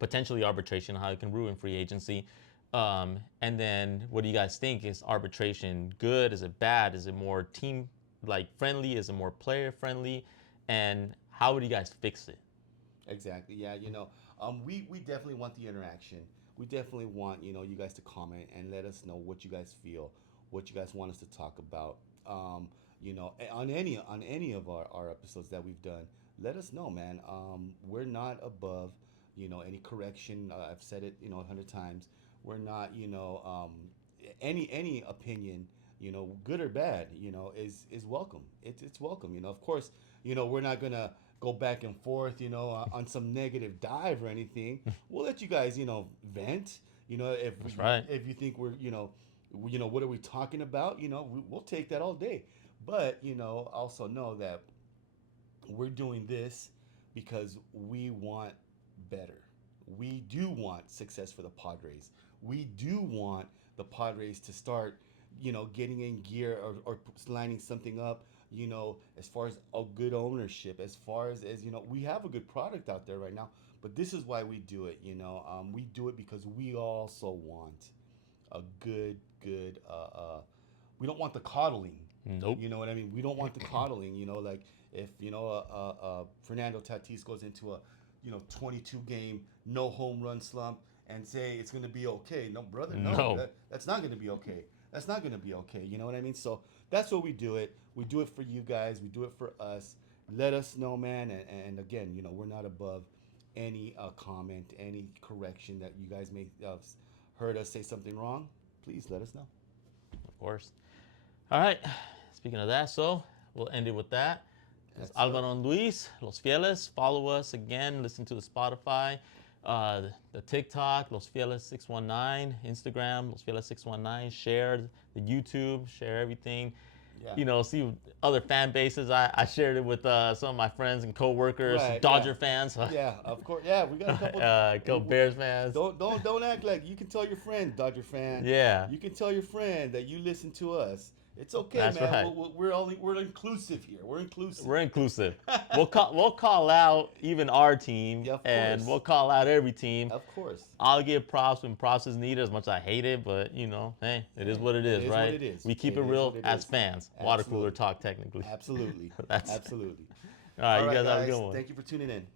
potentially arbitration, how it can ruin free agency. And then what do you guys think? Is arbitration good? Is it bad? Is it more team friendly? Is it more player friendly? And how would you guys fix it? Exactly. Yeah. We definitely want the interaction. We definitely want you guys to comment and let us know what you guys feel, what you guys want us to talk about. On any of our episodes that we've done, let us know, man. We're not above any correction. I've said it 100 times. We're not any opinion, good or bad, is welcome. It's welcome. Of course, we're not gonna go back and forth, on some negative dive or anything. We'll let you guys, vent. If you think we're, what are we talking about? We'll take that all day. But also know that we're doing this because we want better. We do want success for the Padres. We do want the Padres to start, getting in gear or lining something up, as far as a good ownership, as far as we have a good product out there right now. But this is why we do it, we do it because we also want a good, we don't want the coddling. Nope. You know what I mean? We don't want the coddling, like if, Fernando Tatis goes into a, 22 game, no home run slump and say it's going to be okay. No, brother, no. That's not going to be okay. That's not going to be okay. You know what I mean? So that's what we do it. We do it for you guys. We do it for us. Let us know, man. And again, we're not above any comment, any correction that you guys may have heard us say something wrong. Please let us know. Of course. All right. Speaking of that, so we'll end it with that. Alvaro and Luis, Los Fieles. Follow us again. Listen to the Spotify, the TikTok, Los Fieles 619, Instagram, Los Fieles 619. Share the YouTube, share everything. Yeah. See other fan bases. I shared it with some of my friends and coworkers, Dodger fans. Yeah, of course. Yeah, we got a couple Bears fans. Don't act like you can tell your friend, Dodger fan. Yeah. You can tell your friend that you listen to us. It's okay, That's man. Right. We're inclusive here. We're inclusive. We're inclusive. We'll call out even our team, and we'll call out every team. Of course. I'll give props when props is needed. As much as I hate it, but hey, it is what it is, right? What it is. We keep it real as fans. Absolutely. Water cooler talk, technically. Absolutely. Absolutely. Absolutely. All right, you guys have a good one. Thank you for tuning in.